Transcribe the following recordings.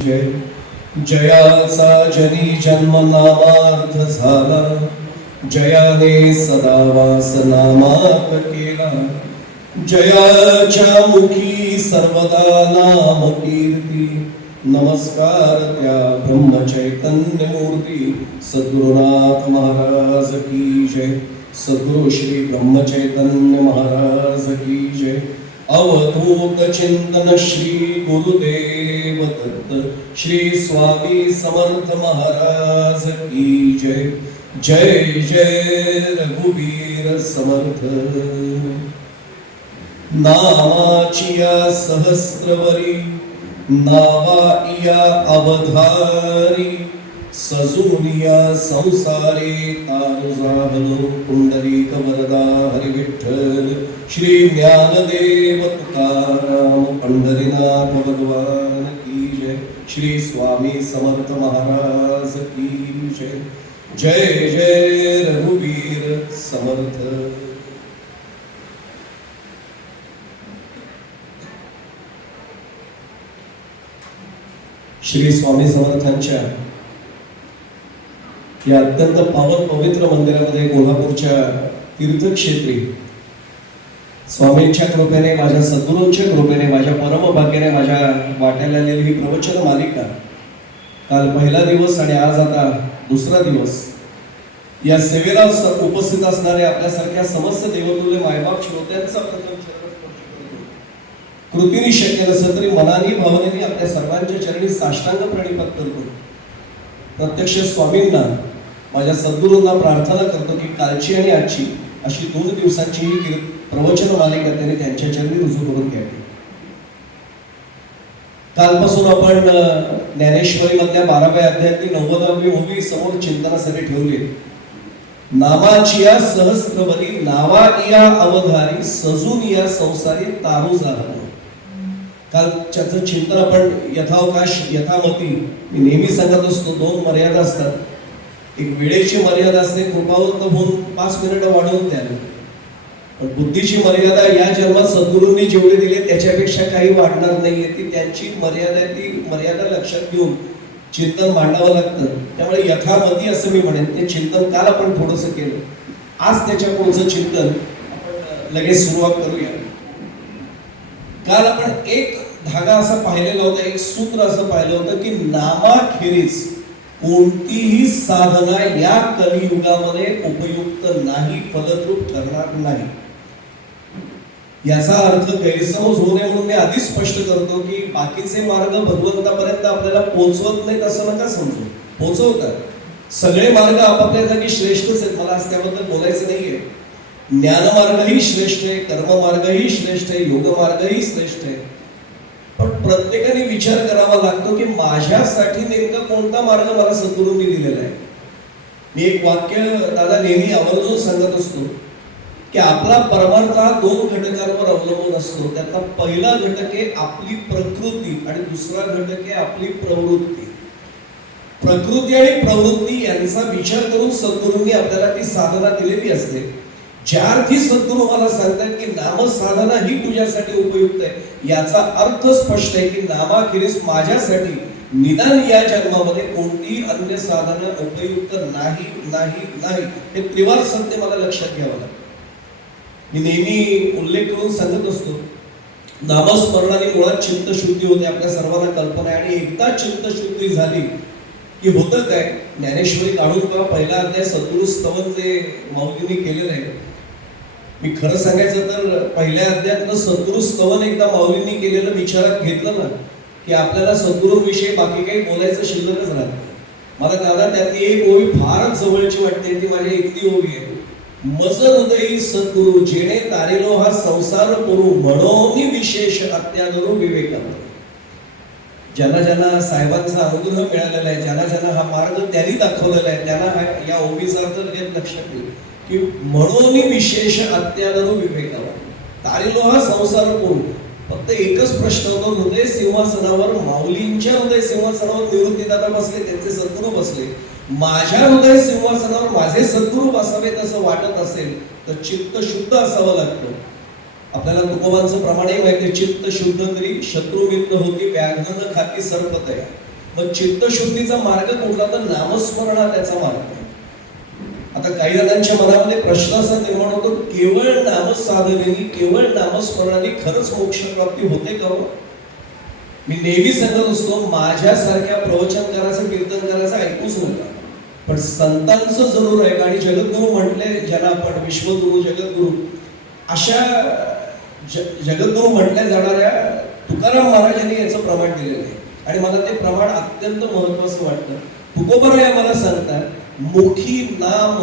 जय जयाचा जनी जन्म नामार्थ झाला, जयाने सदा वास नामार्थ केला. जयाच्या मुखी सर्वदा नाम कीर्ती, नमस्कार त्या ब्रह्म चैतन्य मूर्ती. सद्गुरुनाथ महाराज की जय. सद्गुरु श्री ब्रह्म चैतन्य महाराज की जय. अवधूत चिंतन श्री गुरुदेव दत्त श्री स्वामी समर्थ महाराज की जय. जय जय रघुवीर समर्थ. नामाचिया सहस्रवरी, नावा इया अवधारी. सजूनिया संसारे तारु जाहलो, पुंडरीक वरदा हरी विठ्ठल. श्री ज्ञानदेव तुकाराम पंढरीनाथ भगवान की जय. श्री स्वामी समर्थ महाराज की जय. जय जय रघुवीर समर्थ. श्री स्वामी समर्थांच्या या अत्यंत पावन पवित्र मंदिरामध्ये कोल्हापूरच्या तीर्थक्षेत्री स्वामींच्या कृपेने, माझ्या सद्गुरूंच्या कृपेने, माझ्या परमभाग्याने माझ्या वाट्याला आलेली ही प्रवचन मालिका काल पहिला दिवस आणि आज आता दुसरा दिवस. या सेवेला उपस्थित असणारे आपल्यासारख्या समस्त देवतुल्य मायबाप श्रोत्यांचा प्रथम कृतीने शक्य नसलं तरी मनाने भावनेने आपल्या सर्वांच्या चरणी साष्टांग प्रणिपात करतो. प्रत्यक्ष स्वामींना, माझ्या सद्गुरूंना प्रार्थना करतो की कालची आणि आजची अशी 2 दिवसांची ही प्रवचन मालिका त्यांनी त्यांच्या चरणी रुजू करून घ्यावी. कालपासून आपण ज्ञानेश्वरी मधल्या 12व्या अध्यायातली 90वी ओवी समोर चिंतनासाठी ठेवली. नामाचिया सहस्रवरी, नावा इया अवधारी. सजून या संसारी तारू जाहलो. कालच्याचं चिंतन आपण यथावकाश यथामती, मी नेहमी सांगत असतो 2 मर्यादा असतात. एक वेळेची मर्यादा असते, कृपावंत होऊन 5 मिनिटं वाढवून द्याल. पण बुद्धीची मर्यादा या जन्मात सद्गुरूंनी जेवढे दिले त्याच्यापेक्षा काही वाढणार नाहीये. ती त्यांची मर्यादा, ती मर्यादा लक्षात घेऊन चिंतन मांडावं लागतं. त्यामुळे यथामती असं मी म्हणेन. ते चिंतन काल आपण थोडंसं केलं, आज त्याच्या पुढचं चिंतन आपण लगेच सुरुवात करूया. काल आपण एक धागा असा पाहिलेला होता, एक सूत्र असं पाहिलं होतं की नामाखेरीज कोणतीही साधना या कलियुगामध्ये उपयुक्त नाही, फलद्रूप ठरणार नाही. याचा अर्थ गैरसमज होऊ नये म्हणून मी आधीच स्पष्ट करतो की बाकीचे मार्ग भगवंतापर्यंत आपल्याला पोहोचवत नाहीत असं नका समजू. पोहोचवतात. सगळे मार्ग आपापल्या जागी श्रेष्ठच आहेत, मला आज त्याबद्दल बोलायचं नाहीये. ज्ञानमार्गही श्रेष्ठ आहे, कर्ममार्गही श्रेष्ठ आहे, योगमार्गही श्रेष्ठ आहे. पण प्रत्येकाने विचार करावा लागतो की माझ्यासाठी नेमका कोणता मार्ग मला सद्गुरूंनी दिलेला आहे. मी एक वाक्य दादा नेहमी आवर्जून सांगत असतो की आपला परमार्थ हा 2 घटकांवर अवलंबून असतो. त्यातला पहिला घटक आहे आपली प्रकृती आणि दुसरा घटक आहे आपली प्रवृत्ती. प्रकृती आणि प्रवृत्ती यांचा विचार करून सद्गुरूंनी आपल्याला ती साधना दिलेली असते. ज्या अर्थी सद्गुरू मला सांगतात की नामसाधना ही तुझ्यासाठी उपयुक्त आहे, याचा अर्थ स्पष्ट आहे की नामाखेरीज माझ्यासाठी निदान या जन्मामध्ये कोणतीही अन्य साधना उपयुक्त नाही नाही नाही. हे त्रिवार सत्य मला लक्षात घ्यावं लागतं. मी नेहमी उल्लेख करून सांगत असतो, नामस्मरणाने मुळात चित्तशुद्धी होते, आपल्या सर्वांना कल्पना आहे. आणि एकदा चित्तशुद्धी झाली की होतं काय, ज्ञानेश्वरी काढून पहा पहिला अध्याय सद्गुरु स्तवन जे माऊलींनी केलेलं आहे. मी खरं सांगायचं तर पहिल्या अध्यायातलं सद्गुरु स्तवन एकदा माऊलींनी केलेलं विचारात घेतलं ना की आपल्याला सद्गुरूंविषयी बाकी काही बोलायचं शिल्लकच राहत. मला दादा त्यातली एक ओवी फारच जवळची वाटते, ती माझी एकटी ओवी आहे. मज हृदयी सद्गुरु जेणे तारेलो हा संसार करू, म्हणून विशेष अत्यादरू विवेकानं. ज्यांना ज्यांना साहेबांचा अनुग्रह मिळालेला आहे, ज्यांना ज्यांना हा मार्ग त्यांनी दाखवलेला आहे, त्यांना या ओवीचा अर्थ लगेच लक्षात येईल की म्हणून विशेष अत्यादरू विवेकानं तारेलो हा संसार करू. फक्त एकच प्रश्न होतो, हृदय सिंहासनावर माऊलींच्या हृदय सिंहासनावर निवृत्तीदादा बसले, त्यांचे सद्गुरू बसले. माझ्या हृदय सिंहासनावर माझे सद्गुरू बसावेत असं वाटत असेल तर चित्त शुद्ध असावं लागतं. आपल्याला तुकोबांचं प्रमाणही माहिती आहे, चित्त शुद्ध तरी शत्रुमित्र होती व्याघ्र खाती सर्पतया. मग चित्तशुद्धीचा मार्ग कुठला तर नामस्मरण हा त्याचा मार्ग आहे. आता काही जणांच्या मनामध्ये प्रश्न असा निर्माण होतो, केवळ नामसाधनेने केवळ नामस्मरणाने खरंच मोक्ष प्राप्ती होते का? मी नेहमी सांगत असतो, माझ्यासारख्या प्रवचनकाराचं कीर्तनकाराचं ऐकूच नका, पण संतांचं जरूर आहे. आणि जगद्गुरु म्हटले ज्याला आपण विश्वगुरु जगद्गुरु अशा जगद्गुरु म्हटल्या जाणाऱ्या तुकाराम महाराजांनी याचं प्रमाण दिलेलं आहे आणि मला ते प्रमाण अत्यंत महत्वाचं वाटतं. तुकोबराया मला सांगतात, मुखी नाम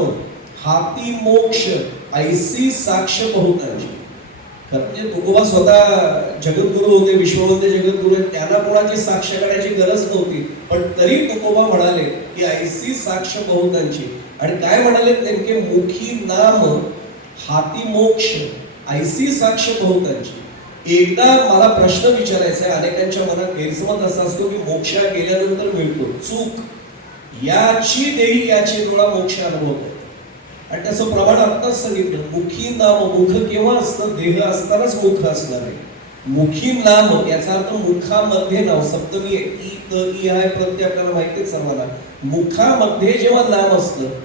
हाती मोक्ष ऐसी साक्ष बहुतांची. खरं म्हणजे तुकोबा स्वतः जगद्गुरु होते, विश्ववंद्य जगद्गुरु आहेत, त्यांना कोणाची साक्ष काढायची गरज नव्हती, पण तरी तुकोबा म्हणाले की ऐसी साक्ष बहुतांची. आणि काय म्हणाले नेमके? मुखी नाम हाती मोक्ष ऐसी साक्ष बहुतांची. एकदा मला प्रश्न विचारायचा आहे, अनेकांच्या मनात गैरसमज असा असतो की मोक्ष गेल्यानंतर मिळतो. चूक. याची देही याची डोळा मोक्ष अनुभवतो आणि त्याचं प्रमाण आत्ताच सांगितलं. मुखी नाम, मुख केव्हा असतं? देह असतानाच मुख असणार आहे. मुखी नाम याचा अर्थ मुखामध्ये नाव, सप्तमी आहे, ई त ई आहे प्रत्यय आपल्याला माहितीच सर्वांना. मुखामध्ये जेव्हा नाम असतं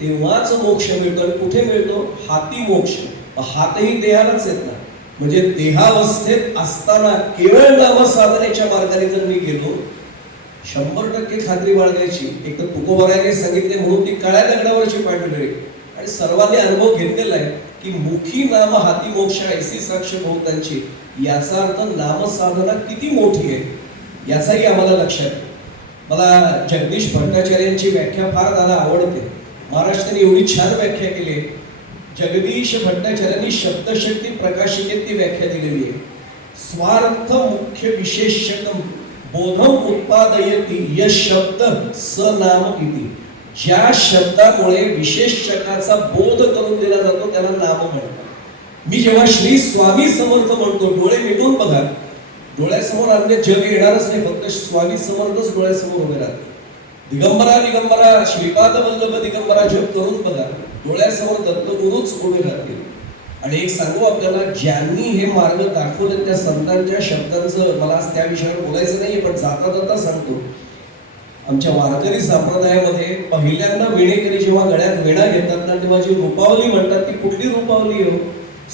तेव्हाच मोक्ष मिळतो. आणि कुठे मिळतो? हाती मोक्ष. हातही देहालाच येत ना, म्हणजे देहावस्थेत असताना केवळ नामसाधनेच्या मार्गाने जर मी गेलो, 100% खात्री बाळगायची. एक तर तुकोबरायाने सांगितले म्हणून ती काळ्या दगडावरची पांढरी, आणि सर्वांनी अनुभव घेतलेला आहे की मुखी नाम हाती मोक्ष ऐसी साक्ष बहुतांची. याचा अर्थ नामसाधना किती मोठी आहे याचाही आम्हाला लक्षात येतो. मला जगदीश भट्टाचार्यांची व्याख्या फार मला आवडते. महाराष्ट्राने एवढी छान व्याख्या केली. जगदीश भट्टाचार्यांनी शब्दशक्ती प्रकाशिकेत ती व्याख्या दिलेली आहे. स्वार्थ मुख्य विशेषकम बोधम उत्पादयती यश शब्द स नाम इति. ज्या शब्दामुळे विशेषकाचा बोध करून दिला जातो त्याला नाम म्हणतात. मी जेव्हा श्री स्वामी समर्थ म्हणतो, डोळे मिटून बघा, डोळ्यासमोर अन्य जग येणारच नाही, फक्त स्वामी समर्थच डोळ्यासमोर उभे राहते. दिगंबरा दिगंबरा श्रीपाद वल्लभ दिगंबरा जप करून बघा, डोळ्यासमोर दत्तगुरूच उभे राहतील. आणि एक सांगू आपल्याला, ज्यांनी हे मार्ग दाखवले त्या संतांच्या शब्दांचं मला आज त्या विषयावर बोलायचं नाहीये, पण जाता जाता सांगतो. आमच्या वारकरी संप्रदायामध्ये पहिल्यांदा विणेकरी जेव्हा गळ्यात वेणा घेतात ना, तेव्हा जी रूपावली म्हणतात ती कुठली रूपावली हो?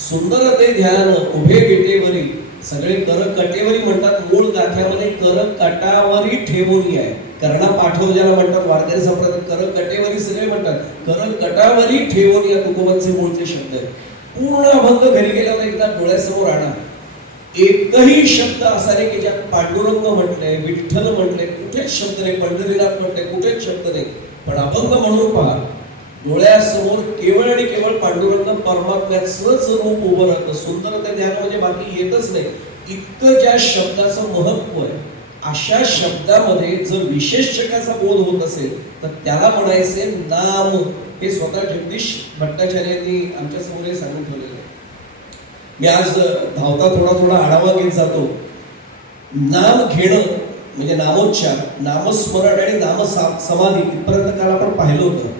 सुंदर ते ध्यान उभे विटेवरी सगळे कर कटेवरी म्हणतात. मूळ गाथ्यामध्ये कर कटावरी ठेवून आहे. कर्णा पाठव ज्याला म्हणतात वारकरी संप्रदायात, कर कटेवरी सगळे म्हणतात. कर कटावरी ठेवून या तुकोबांचे मूळचे शब्द आहेत. पूर्ण अभंग घरी गेल्यावर एकदा डोळ्यासमोर आणा. एकही शब्द असा नाही की ज्यात पांडुरंग म्हटलंय, विठ्ठल म्हटलंय, कुठेच शब्द नाही. पंढरीनाथ म्हटलंय, कुठेच शब्द नाही. पण अभंग म्हणून पहा, डोळ्यासमोर केवळ आणि केवळ पांडुरंग परमात्म्याचंच रूप उभं राहतं. सुंदर ते ध्यान म्हणजे बाकी येतच नाही. इतकं ज्या शब्दाचं महत्व आहे, अशा शब्दामध्ये जर विशेषकाचा बोध होत असेल तर त्याला म्हणायचे नाम. हे स्वतः जगदीश भट्टाचार्यांनी आमच्या समोर सांगून ठेवलेलं आहे. मी आज धावता थोडा आढावा घेत जातो. नाम घेणं म्हणजे नामोच्चार, नामस्मरण आणि नाम समाधी इथपर्यंत काल आपण पाहिलं होतं.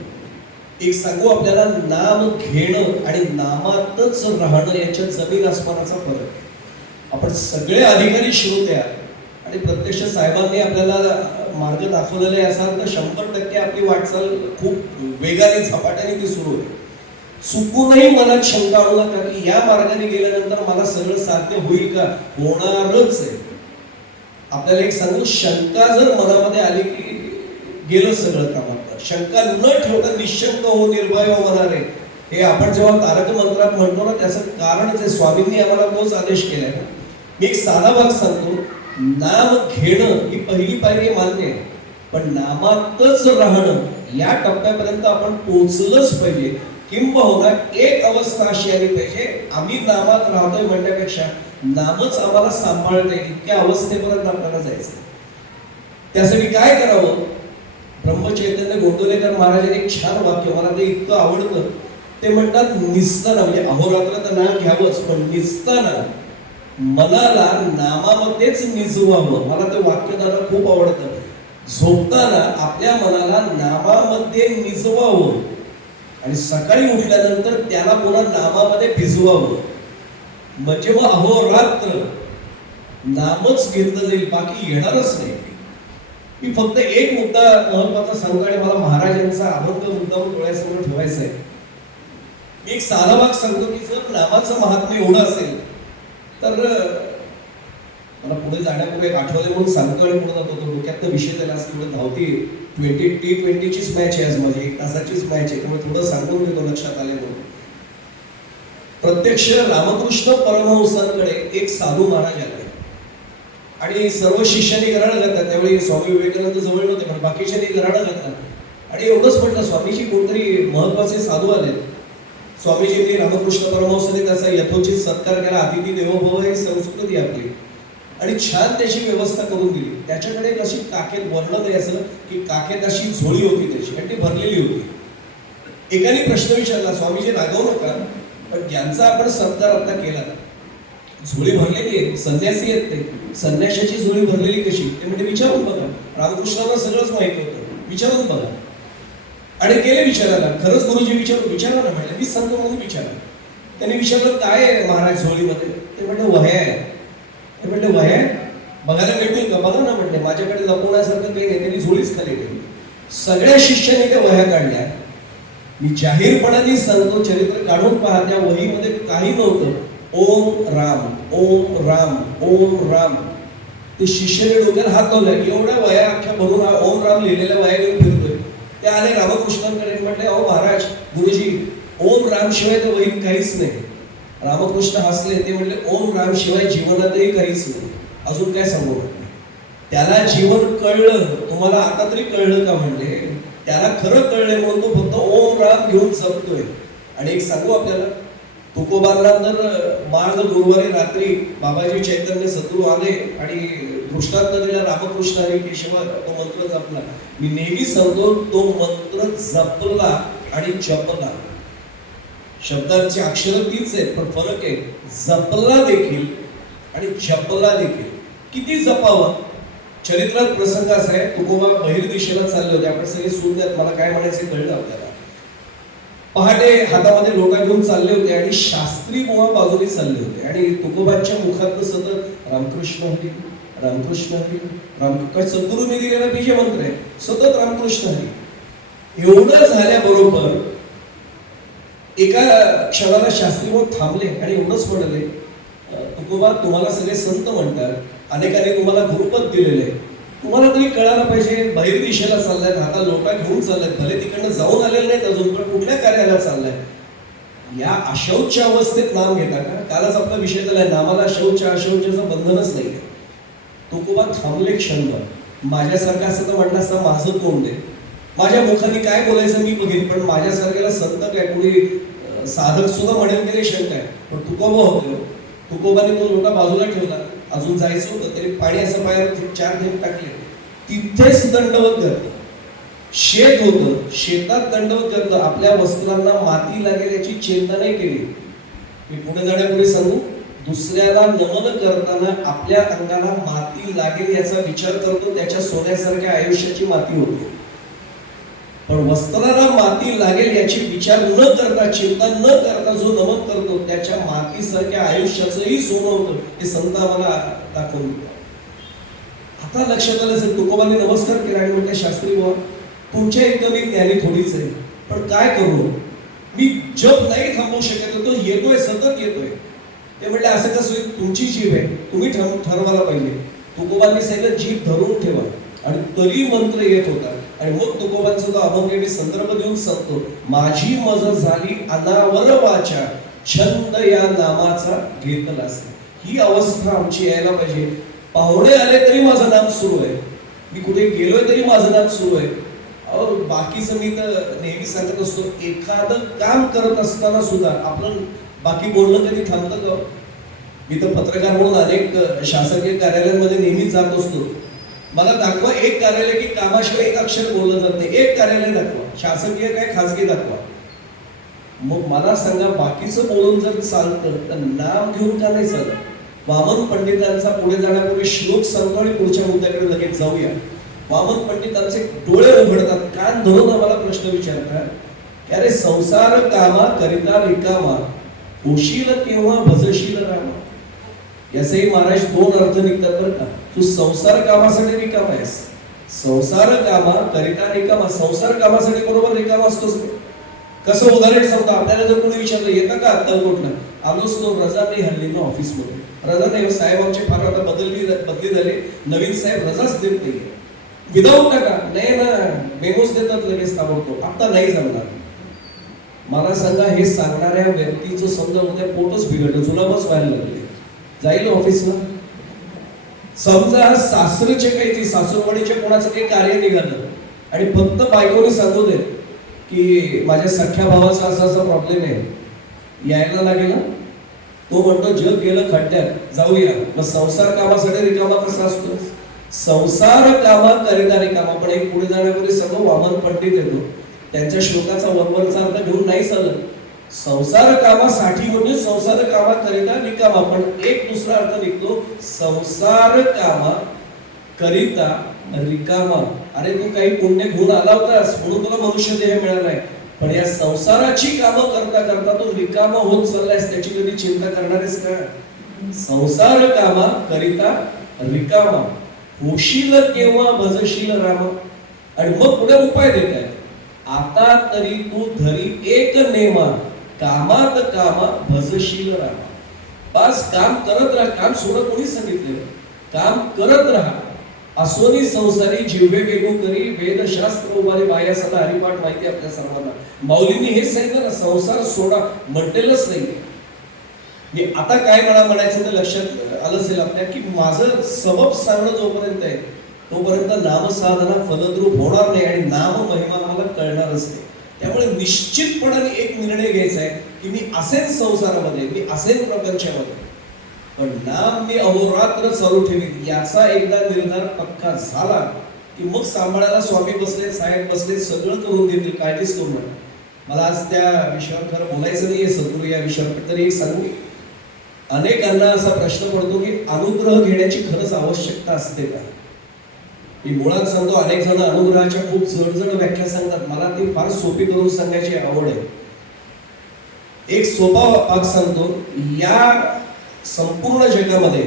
एक सांगू आपल्याला, नाम घेणं आणि नामातच राहणं याच्यात जमीन आसमानाचा फरक. आपण सगळे अधिकारी श्रोते आहात आणि प्रत्यक्ष साहेबांनी आपल्याला मार्ग दाखवलेला आहे. असा अर्थ 100% आपली वाटचाल खूप वेगाने झपाट्याने ती सुरू आहे. चुकूनही मनात शंका आणू नका की या मार्गाने गेल्यानंतर मला सगळं साध्य होईल का? होणारच आहे. आपल्याला एक सांगू, शंका जर मनामध्ये आली की गेलं सगळं कामात. शंका न ठेवता निशंक हो निर्भय हो होणार आहे. हे आपण जेव्हा तारक मंत्रात म्हणतो ना, त्याचं कारणच आहे. स्वामींनी आम्हाला तोच आदेश केलाय. मी एक साधा भाग सांगतो. नाम घेणं ही पहिली पायरी मान्य आहे, पण नामातच राहणं या टप्प्यापर्यंत आपण पोहोचलंच पाहिजे. किंबहुना एक अवस्था अशी आली पाहिजे, आम्ही नामात राहतोय म्हणण्यापेक्षा नामच आम्हाला सांभाळते, इतक्या अवस्थेपर्यंत आपल्याला जायचं. त्यासाठी काय करावं? ब्रह्मचैतन्य गोंदवलेकर महाराजांनी एक छान वाक्य, मला ते इतकं आवडतं. ते म्हणतात, निसताना म्हणजे अहोरात्र तर नाम घ्यावंच, पण निसताना मनाला नामामध्येच निजवावं. मला ते वाक्य दादा खूप आवडतं. झोपताना आपल्या मनाला नामामध्ये निजवावं आणि सकाळी उठल्यानंतर त्याला पुन्हा नामामध्ये भिजवावं. म्हणजे मग अहोरात्र नामच घेतलं जाईल, बाकी येणारच नाही. मी फक्त एक मुद्दा महत्वाचा सांगतो आणि मला महाराजांचा अभंग मुद्दा डोळ्यासमोर ठेवायचा आहे. मी एक साधा भाग सांगतो की जर नामाचं महात्म्य एवढं असेल तर मला पुढे जाण्यापूर्वी एक आठवले म्हणून सांगतो आणि पुढे जातो. डोक्यात विषय त्याला असं थोडं धावती T20चीच मॅच आहे आज माझी, 1 तासाचीच मॅच आहे, त्यामुळे थोडं सांगून घेतो लक्षात आले म्हणून. प्रत्यक्ष रामकृष्ण परमहंसांकडे एक साधू महाराज आले आणि सर्व शिष्यांनी घराणं घातलं. त्यावेळी स्वामी विवेकानंद जवळ नव्हते पण बाकीच्यांनी घराणं घातलं आणि एवढंच म्हटलं, स्वामीजी कोणतरी महत्वाचे साधू आले. स्वामीजींनी रामकृष्ण परमहंसांनी त्याचा यथोचित सत्कार केला. अतिथी देवो भव ही संस्कृती आपली आणि छान त्याची व्यवस्था करून दिली. त्याच्याकडे एक अशी काखेत वर्णन आहे असं की काखेत अशी झोळी होती त्याची आणि ती भरलेली होती. एकाने प्रश्न विचारला, स्वामीजी रागवू नका पण ज्यांचा आपण सत्कार आता केला, झोळी भरलेली आहे, संन्यासी आहेत ते, संन्याशाची झोळी भरलेली कशी? ते म्हणजे विचारून बघा. रामकृष्णांना सगळंच माहिती होतं, विचारून बघा. आणि गेले विचारायला. खरंच गुरुजी विचारा ना म्हटलं, मी संत म्हणून विचारा. त्यांनी विचारलं, काय आहे महाराज झोळीमध्ये? ते म्हणले वह्या आहे. ते म्हणले वह्या बघायला मिळतील का? बघा ना म्हणले, माझ्याकडे लपवण्यासारखं काही नाही. त्यांनी झोळीच खाली ठेवली. सगळ्या शिष्यांनी त्या वह्या काढल्या. मी जाहीरपणाने सांगतो, चरित्र काढून पहा, त्या वहीमध्ये काही नव्हतं. ओम राम, ओम राम, ओम राम. ते शिष्याने डोक्याला हात लावला, एवढ्या वया अख्ख्या भरून हा ओम राम लिहिलेल्या वया घेऊन फिरतोय. ते आले रामकृष्णांकडे, म्हटले, अहो महाराज, गुरुजी, ओम राम शिवाय त्या वहीत काहीच नाही. रामकृष्ण हसले. ते म्हणले, ओम राम शिवाय जीवनातही काहीच नाही. अजून काय सांगू? त्याला जीवन कळलं, तुम्हाला आता तरी कळलं का? म्हणले त्याला खरं कळलंय म्हणून तो फक्त ओम राम घेऊन जपतोय. आणि एक सांगू आपल्याला, तुकोबांना तर मार्ग गुरुवारी रात्री बाबाजी चैतन्य सद्गुरू आले आणि दृष्टांत दिला रामकृष्णाने केशवा तो मंत्र जपला. मी नेहमी सांगतो, तो मंत्र जपला आणि जपला. शब्दांची अक्षर तीच आहेत पण फरक आहे. जपला देखील आणि जपला देखील. किती जपावं? चरित्रात प्रसंग असा आहे, तुकोबा बहिर्दिशेला चालले होते. आपण सगळे सुंदर, मला काय म्हणायचं कळलं आपल्याला. पहाटे हातामध्ये लोटा घेऊन चालले होते आणि शास्त्री बुवा बाजूने चालले होते आणि तुकोबांच्या मुखात सतत रामकृष्ण हरी, रामकृष्ण हरी, राम. सद्गुरूंनी दिलेला बीज मंत्र आहे, सतत रामकृष्ण हरी. एवढं झाल्याबरोबर एका क्षणाला शास्त्री बुवा थांबले आणि एवढंच म्हणाले, तुकोबा, तुम्हाला सगळे संत म्हणतात, अनेकांनी तुम्हाला गुरुपद दिलेले, तुम्हाला तरी कळायला पाहिजे. बहिर्दिशेला चाललाय, हातात लोटा घेऊन चाललाय, भले तिकडनं जाऊन आलेले नाहीत अजून, पण कुठल्या कार्याला चाललाय? या अशौच अवस्थेत नाम घेता का? कालच आपला विषय झालाय, नामाला शौच अशौचाचं बंधनच नाही. तुकोबा थांबले क्षणभर. माझ्यासारखा असं तर म्हटलं असतं, माझं तोंड आहे, माझ्या मुखाने काय बोलायचं मी बघेन, पण माझ्यासारख्याला संत काय, कोणी साधक सुद्धा म्हणेल की शंका आहे. पण तुकोबा होते. तुकोबाने तो लोटा बाजूला ठेवला. अजून जायचं होतं तरी पाणी असं पायावर 4 थेंब टाकले. तिथेच दंडवत घातलं. शेत होतं, शेतात दंडवत घातलं. आपल्या वस्त्रांना माती लागेल याची चिंता नाही केली. मी पुढे जाण्यापूर्वी सांगू, दुसऱ्याला नमन करताना आपल्या अंगाला माती लागेल याचा विचार करतो, त्याच्या सोन्यासारख्या आयुष्याची माती होते. पण वस्त्राला माती लागेल याची विचार न करता, चिंता न करता जो नमन करतो, त्याच्या मातीसारख्या आयुष्याचंही सोनं होतं. हे संत आम्हाला दाखवून. आता लक्षात आलं असेल, तुकोबांनी नमस्कार केला आणि म्हटलं, शास्त्री बुवा, तुमच्या इतकं मी ज्ञानी थोडीच आहे, पण काय करू? मी जप नाही थांबवू शकत, तो येतोय, सतत येतोय. ते म्हटले, असं कसं होईल? तुमची जीभ आहे, तुम्ही ठरवायला पाहिजे. तुकोबांनी सांगितलं, जीभ धरून ठेवा. आणि तरी मंत्र येत होता. आणि मग तुकोबांचा तो अभंग मी संदर्भ देऊन सांगतो, माझी मज झाली अनावर वाचा, छंद या नामाचा घेतला असेल. ही अवस्था आमची यायला पाहिजे. पाहुणे आले तरी माझं नाम सुरू आहे, मी कुठे गेलोय तरी माझं नाम सुरू आहे. बाकीचं मी तर नेहमी सांगत असतो, एखादं काम करत असताना सुद्धा आपलं बाकी बोलणं कधी थांबतं का? मी तर पत्रकार म्हणून अनेक शासकीय कार्यालयांमध्ये नेहमीच जात असतो. मला दाखवा एक कार्यालय की कामाशिवाय एक अक्षर बोललं जात नाही. एक कार्यालय दाखवा, शासकीय काय खासगी दाखवा. मग मला सांगा, बाकीचं बोलून जर चालतं तर नाम घेऊन का नाही चालत? वामन पंडितांचा पुढे जाण्यापूर्वी श्लोक सांगतो आणि पुढच्या मुद्द्याकडे लगेच जाऊया. वामन पंडितांचे डोळे उघडतात, कान धरून आम्हाला प्रश्न विचारतात की अरे, संसार कामा करिता रिकामा, होशील केव्हा भजशील रामा. याचेही महाराज 2 अर्थ निघतात बरं का. तू संसार कामासाठी रिकामा आहेस, संसार कामा करिता रिकामा. संसार कामासाठी बरोबर रिकामा असतोच. कसं उदाहरण सांगतो, आपल्याला जर कोणी विचारलं येतं का अक्कलकोटला, आलोच तो, रजा नाही हल्ली ना ऑफिसमध्ये. रजा नाही साहेब, आमचे फार आता बदली झाले, नवीन साहेब रजाच देत नाही. विदाऊट टाका नाही ना, मेमोज देतात लगेच ताबडतोब, आता नाही जमणार. मला सांगा, हे सांगणाऱ्या व्यक्तीचं समजा उद्या पोटच बिघडलं, जुलाबच व्हायला लागले, जाईल ऑफिसला? समजा सासरीचे काही ती सासूरवाडीचे कोणाचं काही कार्य निघालं आणि फक्त बायकोने सांगू दे की माझ्या सख्या भावाचा असा असा प्रॉब्लेम आहे, यायला लागेल. तो म्हणतो जग गेलं खड्ड्यात, जाऊया. मग संसार कामासाठी रिकामा कसा असतो? संसार कामा करिता रिकामा. पण एक पुढे जाण्यापूर्वी सगळं वामन पंडित येतो, त्यांच्या श्लोकाचा वरवरचा अर्थ घेऊन नाही चालत. संसार कामासाठी म्हणजे संसार कामा करिता रिकामा, पण एक दुसरा अर्थ निघतो, संसार कामा करिता रिकामा. अरे तू काही पुण्य घेऊन आला होतास म्हणून तुला मनुष्य देह मिळालाय, पण या संसाराची कामं करता करता तू रिकामा होत चाललायस, त्याची कधी चिंता करणारेस का? संसार कामा करिता रिकामा, होशील केव्हा भजशील रामा. आणि मग पुढे उपाय देत आहे, आता तरी तू धरी एक नेमा, कामात कामा भजशील रामा. बस काम करत राहा, काम सोडत कोणीच सांगितलेलं, काम करत राहा. असोनी संसारी जिव्हे वेगू करी, वेदशास्त्र उभारे बाया सदा हरिपाठ माहिती आपल्या सर्वांना. माऊलींनी हेच सांगितलं ना, संसार सोडा, म्हटलेलंच नाही. आता काय मला म्हणायचं तर लक्षात आलं असेल आपल्या की माझं सबब सांगणं जोपर्यंत आहे तोपर्यंत नामसाधना फलद्रूप होणार नाही आणि नाम महिमा मला कळणारच नाही. त्यामुळे निश्चितपणाने एक निर्णय घ्यायचा आहे की मी असेन संसारामध्ये, मी असेन प्रपंचामध्ये, पण नाम मी अहोरात्र चालू ठेवीन. याचा एकदा निर्धार पक्का झाला की मग सांभाळायला स्वामी बसले, साहेब बसले, सगळं करून देतील, काळजीच करू नये. मला आज त्या विषयावर खरं बोलायचं नाहीये सद्गुरू या विषयावर, तरी एक सांगू, अनेकांना असा प्रश्न पडतो की अनुग्रह घेण्याची खरंच आवश्यकता असते का? मी मुळात सांगतो, अनेक जण अनुग्रहाच्या खूप जडजड व्याख्या सांगतात, मला ती फार सोपी करून सांगायची आवड आहे. एक सोपा भाग सांगतो, या संपूर्ण जगामध्ये,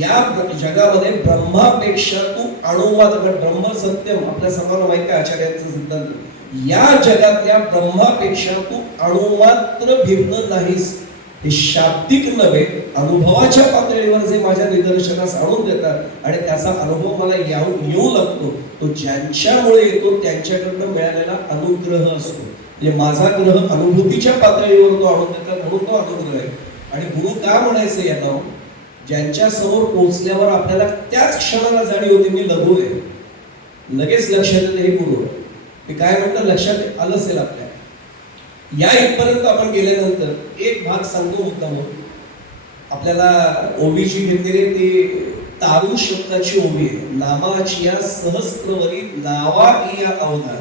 या जगामध्ये ब्रह्मापेक्षा तू अणुवाद, ब्रह्म सत्यम आपल्या सर्वांना माहिती आहे आचार्यांचा सिद्धांत, या जगातल्या ब्रह्मापेक्षा तू अणुमात्र भिन्न नाहीस. हे शाब्दिक नव्हे, अनुभवाच्या पातळीवर जे माझ्या निदर्शनास आणून देतात आणि त्याचा अनुभव मला येऊ लागतो, तो ज्यांच्यामुळे येतो त्यांच्याकडनं मिळालेला अनुग्रह असतो. म्हणजे माझा ग्रह अनुभूतीच्या पातळीवर तो आणून देतात म्हणून तो अनुग्रह आहे. आणि गुरु का म्हणायचं यांना, ज्यांच्या समोर पोहोचल्यावर आपल्याला त्याच क्षणाला जाणीव होते मी लघु आहे, लगेच लक्षात येते हे गुरु आहे. ते काय म्हणतात लक्षात आलं असेल आपल्या. या इथपर्यंत आपण गेल्यानंतर एक भाग सांगतो मुद्दाम, आपल्याला ओवीची घेतलेली ती तारू शब्दाची ओवी आहे. नामाची या सहस्त्रवरी नावा या अवधार.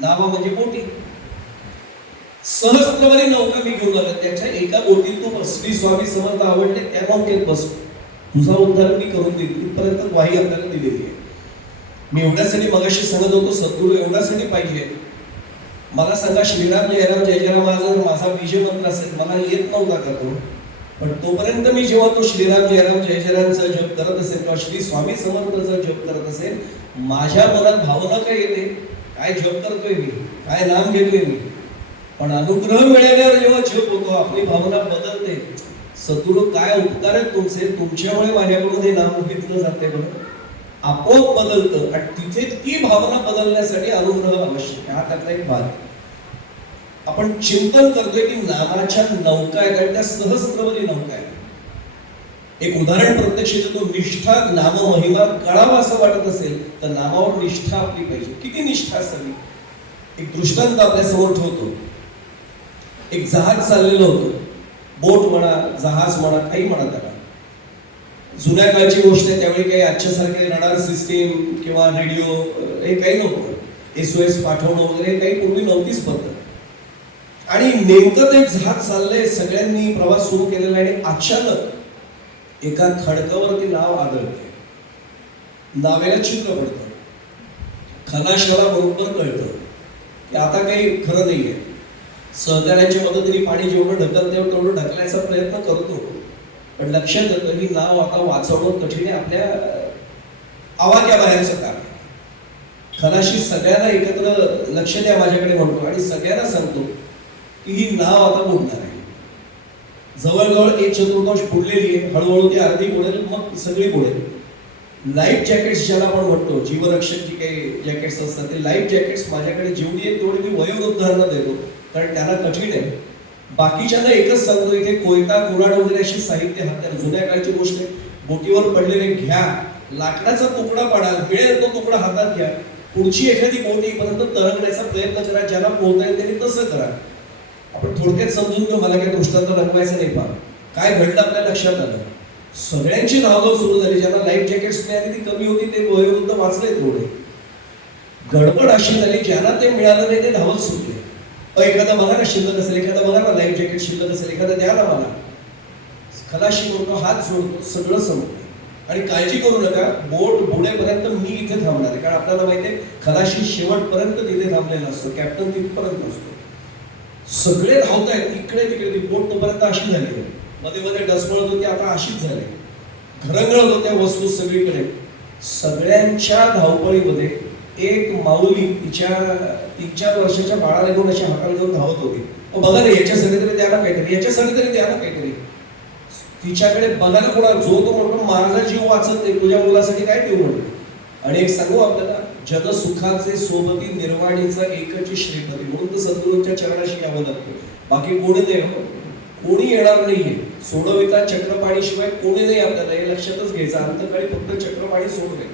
नावा म्हणजे बोटी, सहस्त्रवरी नौका मी घेऊन आलो, त्याच्या एका बोटीत तू बस. श्री स्वामी समर्थ आवडले त्या नौकेत बस, तुझा उद्धार मी करून देईल. इथपर्यंत ग्वाही आपल्याला दिलेली आहे. मी एवढ्यासाठी मगाशी सांगत होतो, सद्गुरू एवढ्यासाठी पाहिजे. मला सांगा, श्रीराम जयराम जय जयराम माझा विजय मंत्र असेल, मला येत नव्हता का तो, पण तोपर्यंत मी जेव्हा तो श्रीराम जयराम जय जयरामचा जप करत असेल किंवा श्री स्वामी समर्थाचा जप करत असेल, माझ्या मनात भावना काय येते, काय जप करतोय मी, काय नाम घेतोय मी. पण अनुग्रह मिळाल्यावर जेव्हा जप होतो आपली भावना बदलते. सद्गुरू काय उपकार आहेत तुमचे, तुमच्यामुळे माझ्याकडून हे नाम घेतलं जाते बघ, आपोआप बदलतं. आणि तिथे ती भावना बदलण्यासाठी अनुग्रह आवश्यक आहे. हा त्यातला एक भाग. आपण चिंतन करतोय की नामाच्या नौका आहेत आणि त्या सहस्त्रवरी नौका आहेत. एक उदाहरण प्रत्यक्ष देतो. निष्ठा, नाम महिमा कळावा असं वाटत असेल तर नामावर निष्ठा आपली पाहिजे. किती निष्ठा असावी? एक दृष्टांत आपल्या समोर ठेवतो. एक जहाज चाललेलं होतं, बोट म्हणा, जहाज म्हणा, काही म्हणा त्याला. जुन्या काळची गोष्ट आहे, त्यावेळी काही आजच्यासारखे रडार सिस्टीम किंवा रेडिओ हे काही नव्हतं. SOS पाठवणं वगैरे काही पूर्वी नव्हतीच पद्धत. आणि नेमकं ते जहाज चाललंय, सगळ्यांनी प्रवास सुरू केलेला आणि अचानक एका खडकावरती नाव आदळते. नावेला छिद्र पडतं. खलाशाला बरोबर कळतं की आता काही खरं नाहीये. सहकार्याच्या मदतीने पाणी जेवढं ढकलते तेवढं ढकलायचा प्रयत्न करतो, पण लक्षात येतं की नाव आता वाचवणं कठीण आहे, आपल्या आवाक्याबाहेरचं काम. खलाशी सगळ्यांना एकत्र लक्ष द्या माझ्याकडे म्हणतो आणि सगळ्यांना सांगतो की ही नाव आता बुडणार आहे. जवळजवळ 1/4 बुडलेली आहे, हळूहळू ती अर्धी बुडेल, मग सगळी बुडेल. लाईफ जॅकेट्स ज्याला आपण म्हणतो, जीवरक्षक जी काही जॅकेट्स असतात ते लाईफ जॅकेट्स माझ्याकडे जेवढी आहेत तेवढी मी वयोवृद्धांना देतो, कारण त्यांना कठीण आहे. बाकीच्यांना एकच सांगतो, इथे कोयता कुऱ्हाड वगैरे अशी साहित्य हातात, जुन्या काळची गोष्ट आहे, बोटीवर पडलेले घ्या, लाकडाचा तुकडा पडाल, मिळेल तो तुकडा हातात घ्या, पुढची एखादी बोट येईपर्यंत तरंगण्याचा प्रयत्न करा, ज्याला पोहता येईल त्यांनी तसं करा. आपण थोडक्यात समजून घेऊ, मला काही दृष्टांत रंगवायचं नाही. पहा काय घडलं आपल्या लक्षात आलं. सगळ्यांची धावधाव सुरू झाली, ज्यांना लाईफ जॅकेट्स मिळाली ती कमी होती, ते वयोवृद्ध वाचले थोडे. गडबड अशी झाली, ज्यांना ते मिळालं नाही ते धावत सुटले. एखादा बघा ना शिल्लक असेल, एखादा बघा ना लाईफ जॅकेट शिल्लक असेल, एखादा द्या ना मला. खलाशी म्हणतो, हात जोडतो, सगळं संपलं आणि काळजी करू नका, बोट बुडेपर्यंत मी इथे थांबणार आहे. कारण आपल्याला माहिती आहे खलाशी शेवटपर्यंत तिथे थांबलेला असतो, कॅप्टन तिथपर्यंत असतो. सगळे धावतायत इकडे तिकडे, ती बोट तोपर्यंत अशी झाली, मध्ये मध्ये डसमळत होती, आता अशीच झाली, घरंगळत होत्या वस्तू सगळीकडे. सगळ्यांच्या धावपळीमध्ये एक माऊली तिच्या 3-4 वर्षाच्या बाळाला घेऊन अशी हाताला घेऊन धावत होती. बघा ना, याच्यासाठी तरी द्या ना काहीतरी, याच्यासाठी तरी द्या ना काहीतरी. तिच्याकडे बघायला कोणा, जो तो म्हणतो माझा जीव वाचत नाही, तुझ्या मुलासाठी काय देऊ म्हणतो. आणि एक सांगू आपल्याला, जगसुखाचे सोबती निर्वाणीचा एकची श्रीपती, म्हणून तर सद्गुरूंच्या चरणाशी यावं लागतं. बाकी कोणी नाही, कोणी येणार नाहीये सोडविता चक्रपाणी शिवाय कोणी नाही. आपल्याला हे लक्षातच घ्यायचं, अंतकाळी फक्त चक्रपाणी सोडवे.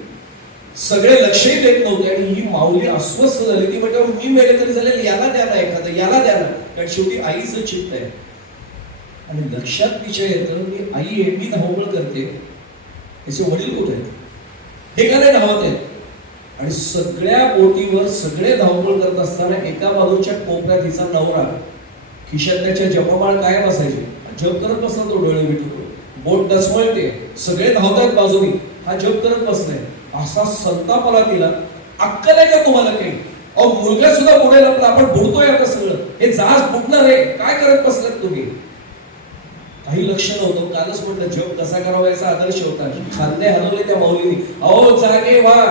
सगळे लक्षही देत नव्हते आणि ही माऊली अस्वस्थ झाली. ती म्हटलं मी मेले तरी झाले, याला द्या ना एखादं, याला द्या ना, कारण शेवटी आईचं चित्त आहे. आणि लक्षात तिच्या येतं, मी आई आहे, मी धावपळ करते, त्याचे वडील कुठे आहेत, हे का नाही धावत आहेत. आणि सगळ्या बोटीवर सगळे धावपळ करत असताना एका बाजूच्या कोपऱ्यात हिचा नवरा, खिशात त्याच्या जपमाळ काय बसायचे, जप करत बसला तो, डोळे मिटतो, बोट डसमळते, सगळे धावतायत बाजूनी, हा जप करत बसलाय. असा संताप आला तिला. अक्कल आहे का तुम्हाला काही? अहो मुलगा सुद्धा बुडेल आपला, आपण बुडतोय आता सगळं, हे जहाज बुडणार आहे, काय करत बसलात तुम्ही? काही लक्ष नव्हतं. कालच म्हटलं जप कसा करावा याचा आदर्श होता. खांदे हलवले त्या माऊलीने, अहो जागे व्हा.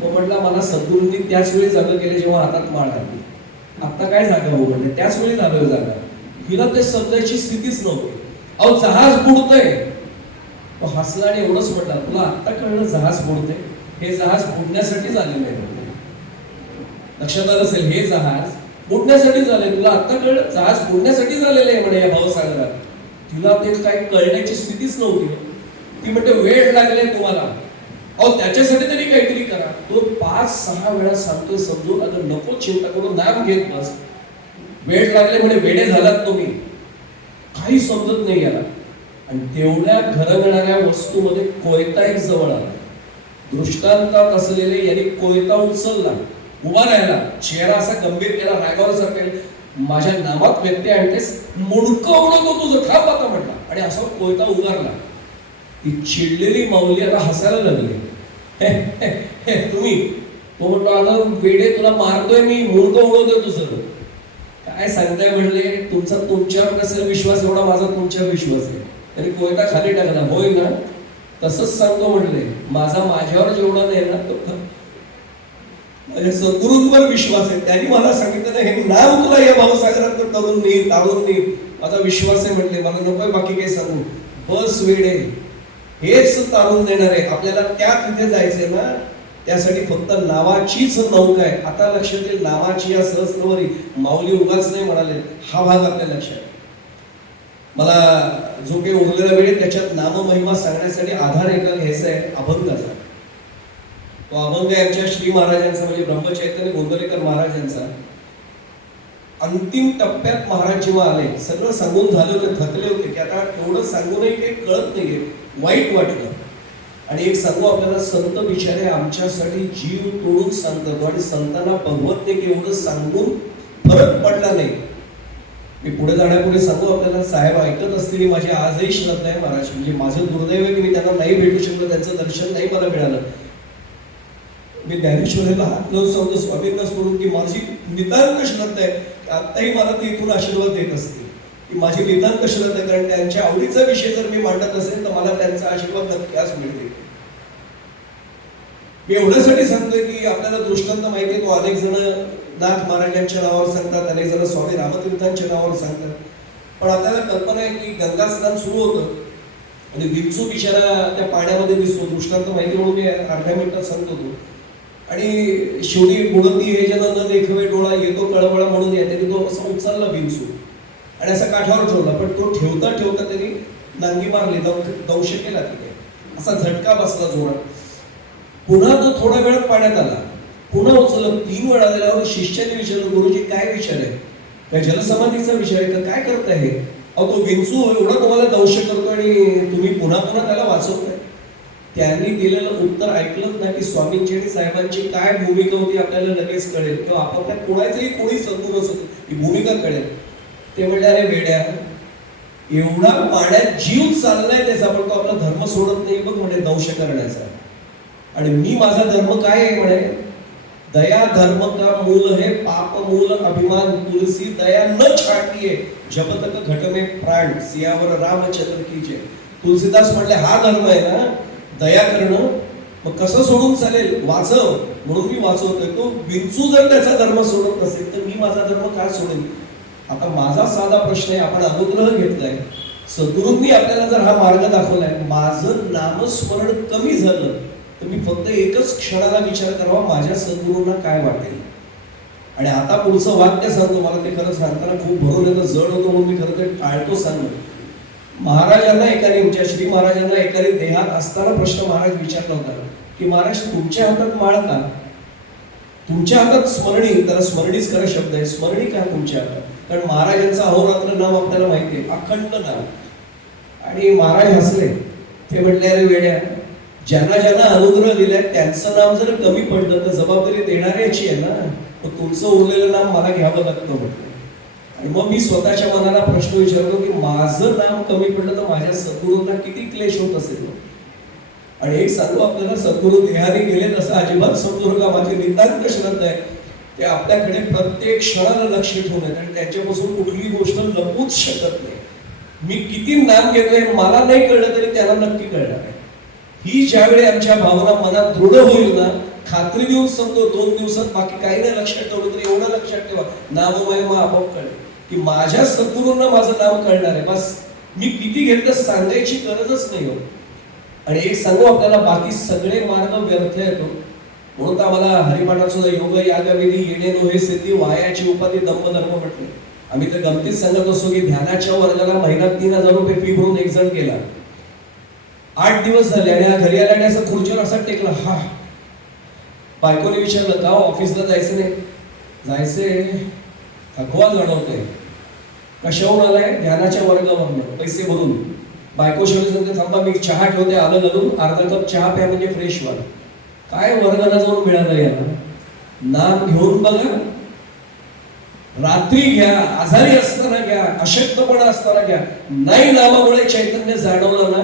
तो म्हटला मला सद्गुरूंनी त्याच वेळी जागा केले जेव्हा हातात माळ आली. आता काय जागा हो म्हणले, त्याच वेळी झालं जागा. हिला ते समजायची स्थितीच नव्हती. अहो जहाज बुडतंय. तो हसला आणि एवढंच म्हटलं, तुला आता कळलं जहाज बुडते, हे जहाज बुडण्यासाठी झालेलं आहे. लक्षात आलं असेल, हे जहाज बुडण्यासाठी झालंय, तुला आता कळलं जहाज बुडण्यासाठी झालेलं आहे म्हणे या भावसागरात. तिला ते काही कळण्याची स्थितीच नव्हती. ती म्हणते वेळ लागले तुम्हाला, अहो त्याच्यासाठी तरी काहीतरी करा. तो 5-6 वेळा सांगतोय समजून, अगं नको चिंता करून नाम घेत बस, वेळ लागले म्हणे, वेडे झालात तुम्ही, काही समजत नाही याला. आणि तेवढ्या घरगणाऱ्या वस्तूमध्ये कोयता एक जवळ आला. दृष्टांतात असलेले यांनी कोयता उचलला, उभा राहिला, चेहरा असा गंभीर केला, रागावल्यासारखा, माझ्या नामात व्यत्यय आणतेस, मुडकं उडवतो तुझं, थांब आता म्हटला. आणि असा कोयता उगारला. ती चिडलेली माऊली आता हसायला लागली. तुम्ही, तो म्हटलं आता वेडे तुला मारतोय मी, मुडकं उडवतोय तुझं, काय सांगताय म्हणले. तुमचा तुमच्यावर कसा विश्वास, एवढा माझा तुमच्यावर विश्वास आहे. तरी कोयता खाली टाकला, होय ना, तसंच सांगतो म्हणले, माझा माझ्यावर जेवढा नाही ना, तो माझ्या सद्गुरूंवर विश्वास आहे. त्यांनी मला सांगितलं ना, हे नाम तुला या भावसागरात तरुण नाही, तारून नाही, माझा विश्वास आहे म्हटले. मला नकोय बाकी काही सांगू, बस वेडे, हेच तारून देणार आहे आपल्याला. त्या तिथे जायचंय ना, त्यासाठी फक्त नावाचीच नौका आहे. आता लक्षात येईल, नावाची या सहस्रवरी माऊली उगाच नाही म्हणाले, हा भाग आपल्या लक्षात. मला जो काही उरलेला वेळ त्याच्यात नाममहिमा सांगण्यासाठी आधार एका घ्यायचा आहे, अभंगाचा. तो अभंग आमच्या श्री महाराजांचा, म्हणजे ब्रह्मचैतन्य गोंदवलेकर महाराजांचा. अंतिम टप्प्यात महाराज जेव्हा आले, सगळं सांगून झाले होते, थकले होते, की आता एवढं सांगूनही काही कळत नाहीये, वाईट वाटलं. आणि एक सांगू आपल्याला, संत बिचारे आमच्यासाठी जीव तोडून सांगतात, आणि संतांना भगवत नाही की एवढं सांगून फरक पडला नाही. मी पुढे जाण्यापुढे सांगू आपल्याला, साहेब ऐकत असतील माझी आजही श्रद्धा आहे महाराज, म्हणजे माझं दुर्दैव आहे की मी त्यांना नाही भेटू शकलो, त्यांचं दर्शन नाही मला मिळालं. मी ज्ञानेश्वरीला हात लावून सांगतो स्वामींना सोडून की माझी नितांत श्रद्धा आहे, आत्ताही मला ते इथून आशीर्वाद देत असतील की माझी नितांत श्रद्धा, कारण त्यांच्या आवडीचा विषय जर मी मांडत असेल तर मला त्यांचा आशीर्वाद नक्की आज मिळते. मी एवढ्यासाठी सांगतोय की आपल्याला दृष्टांत माहिती आहे, तो अनेक जण नाथ महाराजांच्या नावावर सांगतात, अनेक जण स्वामी रामतीर्थांच्या नावावर सांगतात. पण आपल्याला कल्पना आहे की गंगा स्नान सुरू होतं आणि विंचू बिचारा त्या पाण्यामध्ये दिसतो. दृष्टांत माहिती म्हणून मी अर्ध्या मिनिटात सांगतो तो. आणि शेवटी बुडती हे जण न देखवे डोळा येतो कळवळा म्हणून या त्यांनी तो असा उचलला विंचू आणि असा काठावर ठेवला. पण तो ठेवता ठेवता त्यांनी नांगी मारली, दंश केला तिथे, असा झटका बसला जोरात. पुन्हा तो थोडा वेळ पाण्यात आला, पुन्हा उचललं. 3 वेळा झाल्यावर शिष्याने विचारलं, गुरुजी काय विचार आहे, काय जलसमाधीचा विचार आहे का, काय करताय हे? अहो तो विंचू एवढा तुम्हाला दंश करतो आणि तुम्ही पुन्हा पुन्हा त्याला वाचवताय. त्यांनी दिलेलं उत्तर ऐकलंच ना की स्वामींची आणि साहेबांची काय भूमिका होती आपल्याला लगेच कळेल, किंवा आपापल्या कोणाचंही कोणी सद्गुरू असो ही भूमिका कळेल. ते म्हणजे अरे वेड्या, एवढा पाण्यात जीव चाललाय त्याचा, पण तो आपला धर्म सोडत नाही बघ म्हणजे दंश करण्याचा. आणि मी माझा धर्म काय आहे म्हणे, दया धर्म का मूल है, पाप मूल अभिमान तुलसी दया न छाटिए, जब तक घट में प्राण, सियावर रामचंद्र की जय. तुलसीदास म्हटले हा धर्म आहे ना दया करणं, मग कसं सोडून चालेल, वाचव म्हणून मी वाचवतोय. तो विंचू जर त्याचा धर्म सोडत नसेल तर मी माझा धर्म का सोडेल? आता माझा साधा प्रश्न आहे, आपण अनुग्रह घेतलाय, सद्गुरूंनी आपल्याला जर हा मार्ग दाखवलाय, माझं नामस्मरण कमी झालं तर मी फक्त एकच क्षणाला विचार करावा माझ्या सद्गुरूंना काय वाटेल. आणि आता पुढचं वाक्य सांगतो, मला ते खरं सांगताना खूप भरून येतं, जड होतं म्हणून मी खरं तर टाळतो सांगतो. महाराजांना एकाने, आमच्या श्री महाराजांना एकाने देहात असताना प्रश्न महाराज विचारला होता की महाराज तुमच्या हातात माळ का, तुमच्या हातात स्मरणी, त्याला स्मरणीच खरा शब्द आहे, स्मरणी का तुमच्या हातात? कारण महाराजांचं अहोरात्र नाम आपल्याला माहिती आहे, अखंड नाम. आणि महाराज हसले, ते म्हटले अरे वेड्या, ज्यांना ज्यांना अनुग्रह दिलाय त्यांचं नाम जर कमी पडलं तर जबाबदारी देणाऱ्याची आहे ना, तर तुमचं उरलेलं नाम मला घ्यावं लागतं म्हटलं. आणि मग मी स्वतःच्या मनाला प्रश्न विचारतो की माझं नाम कमी पडलं तर माझ्या सद्गुरूंना किती क्लेश होत असेल. आणि एक सांगू आपल्याला, सद्गुरू देहाने गेले तसं अजिबात समजू नका, माझी नितांत श्रद्धा आहे, ते आपल्याकडे प्रत्येक क्षणाला लक्ष ठेवून आहेत आणि त्याच्यापासून कुठली गोष्ट लपूच शकत नाही. मी किती नाम घेतोय मला नाही कळलं तरी त्याला नक्की कळणार आहे. ही ज्यावेळी आमच्या भावना मनात दृढ होईल ना, खात्री देऊन सांगतो 2 दिवसात बाकी काही नाही लक्षात ठेवलं तरी एवढं लक्षात ठेवा, नाममहिमा आपोआप कळेल की माझ्या सद्गुरूंना माझं नाम कळणार आहे. बस मी किती घेतलं सांगायची गरजच नाही हो. आणि एक सांगू आपल्याला, बाकी सगळे मार्ग व्यर्थ येतो म्हणून तर आम्हाला हरिपाठात सुद्धा योग यागविधी येणे नोहे सिद्धी वायाची उपाधी दंभधर्म म्हटले. आम्ही तर गमतीत सांगत असतो की ध्यानाच्या वर्गाला महिन्यात 3000 रुपये फी भरून एक जण गेला. 8 दिवस झाले आणि घरी आला आणि असं खुर्चीवर असा टेकला. हा, बायकोने विचारलं का ऑफिसला जायचं नाही? जायचंय, थकवा जाणवतोय. कशावरून आलाय? ध्यानाच्या वर्गावरून, पैसे भरून. बायको शेवटी सांगते थांबा मी चहा ठेवते, आलं घालून, अर्धा कप चहा प्या म्हणजे फ्रेश व्हा. काय वर्गाला जाऊन मिळालं याला? नाम घेऊन बघा, रात्री घ्या, आजारी असताना घ्या, अशक्तपणा असताना घ्या, नाही नामामुळे चैतन्य जाणवलं ना,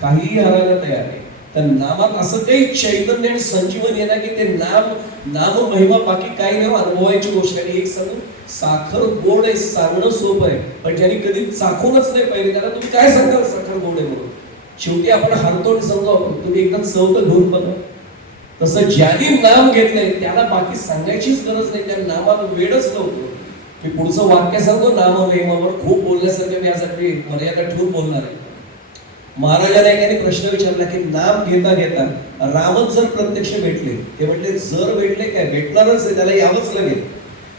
काहीही हरायला तयार आहे. तर नामात असं काही चैतन्य आणि संजीवन येणार की ते नाम महिमा बाकी काही नाही, अनुभवायची गोष्ट आहे. एक सांगू, साखर गोड आहे सांगणं सोपं आहे, पण ज्यांनी कधी चाखूनच नाही पाहिजे त्याला तुम्ही काय सांगाल साखर गोड आहे म्हणून? शेवटी आपण हारतो आणि समजा तुम्ही एकदा चव तर घेऊन बघा. तसं ज्यांनी नाम घेतलंय त्याला बाकी सांगायचीच गरज नाही, त्या नामात वेळच नव्हतं. मी पुढचं वाक्य सांगतो नाम महिमावर, खूप बोलण्यासारखं मी यासाठी मर्यादा ठेवून बोलणार आहे. महाराजांना एकाने प्रश्न विचारला की नाम घेता घेता रामच जर प्रत्यक्ष भेटले, ते म्हटले जर भेटले काय, भेटणारच आहे, त्याला यावंच लागेल.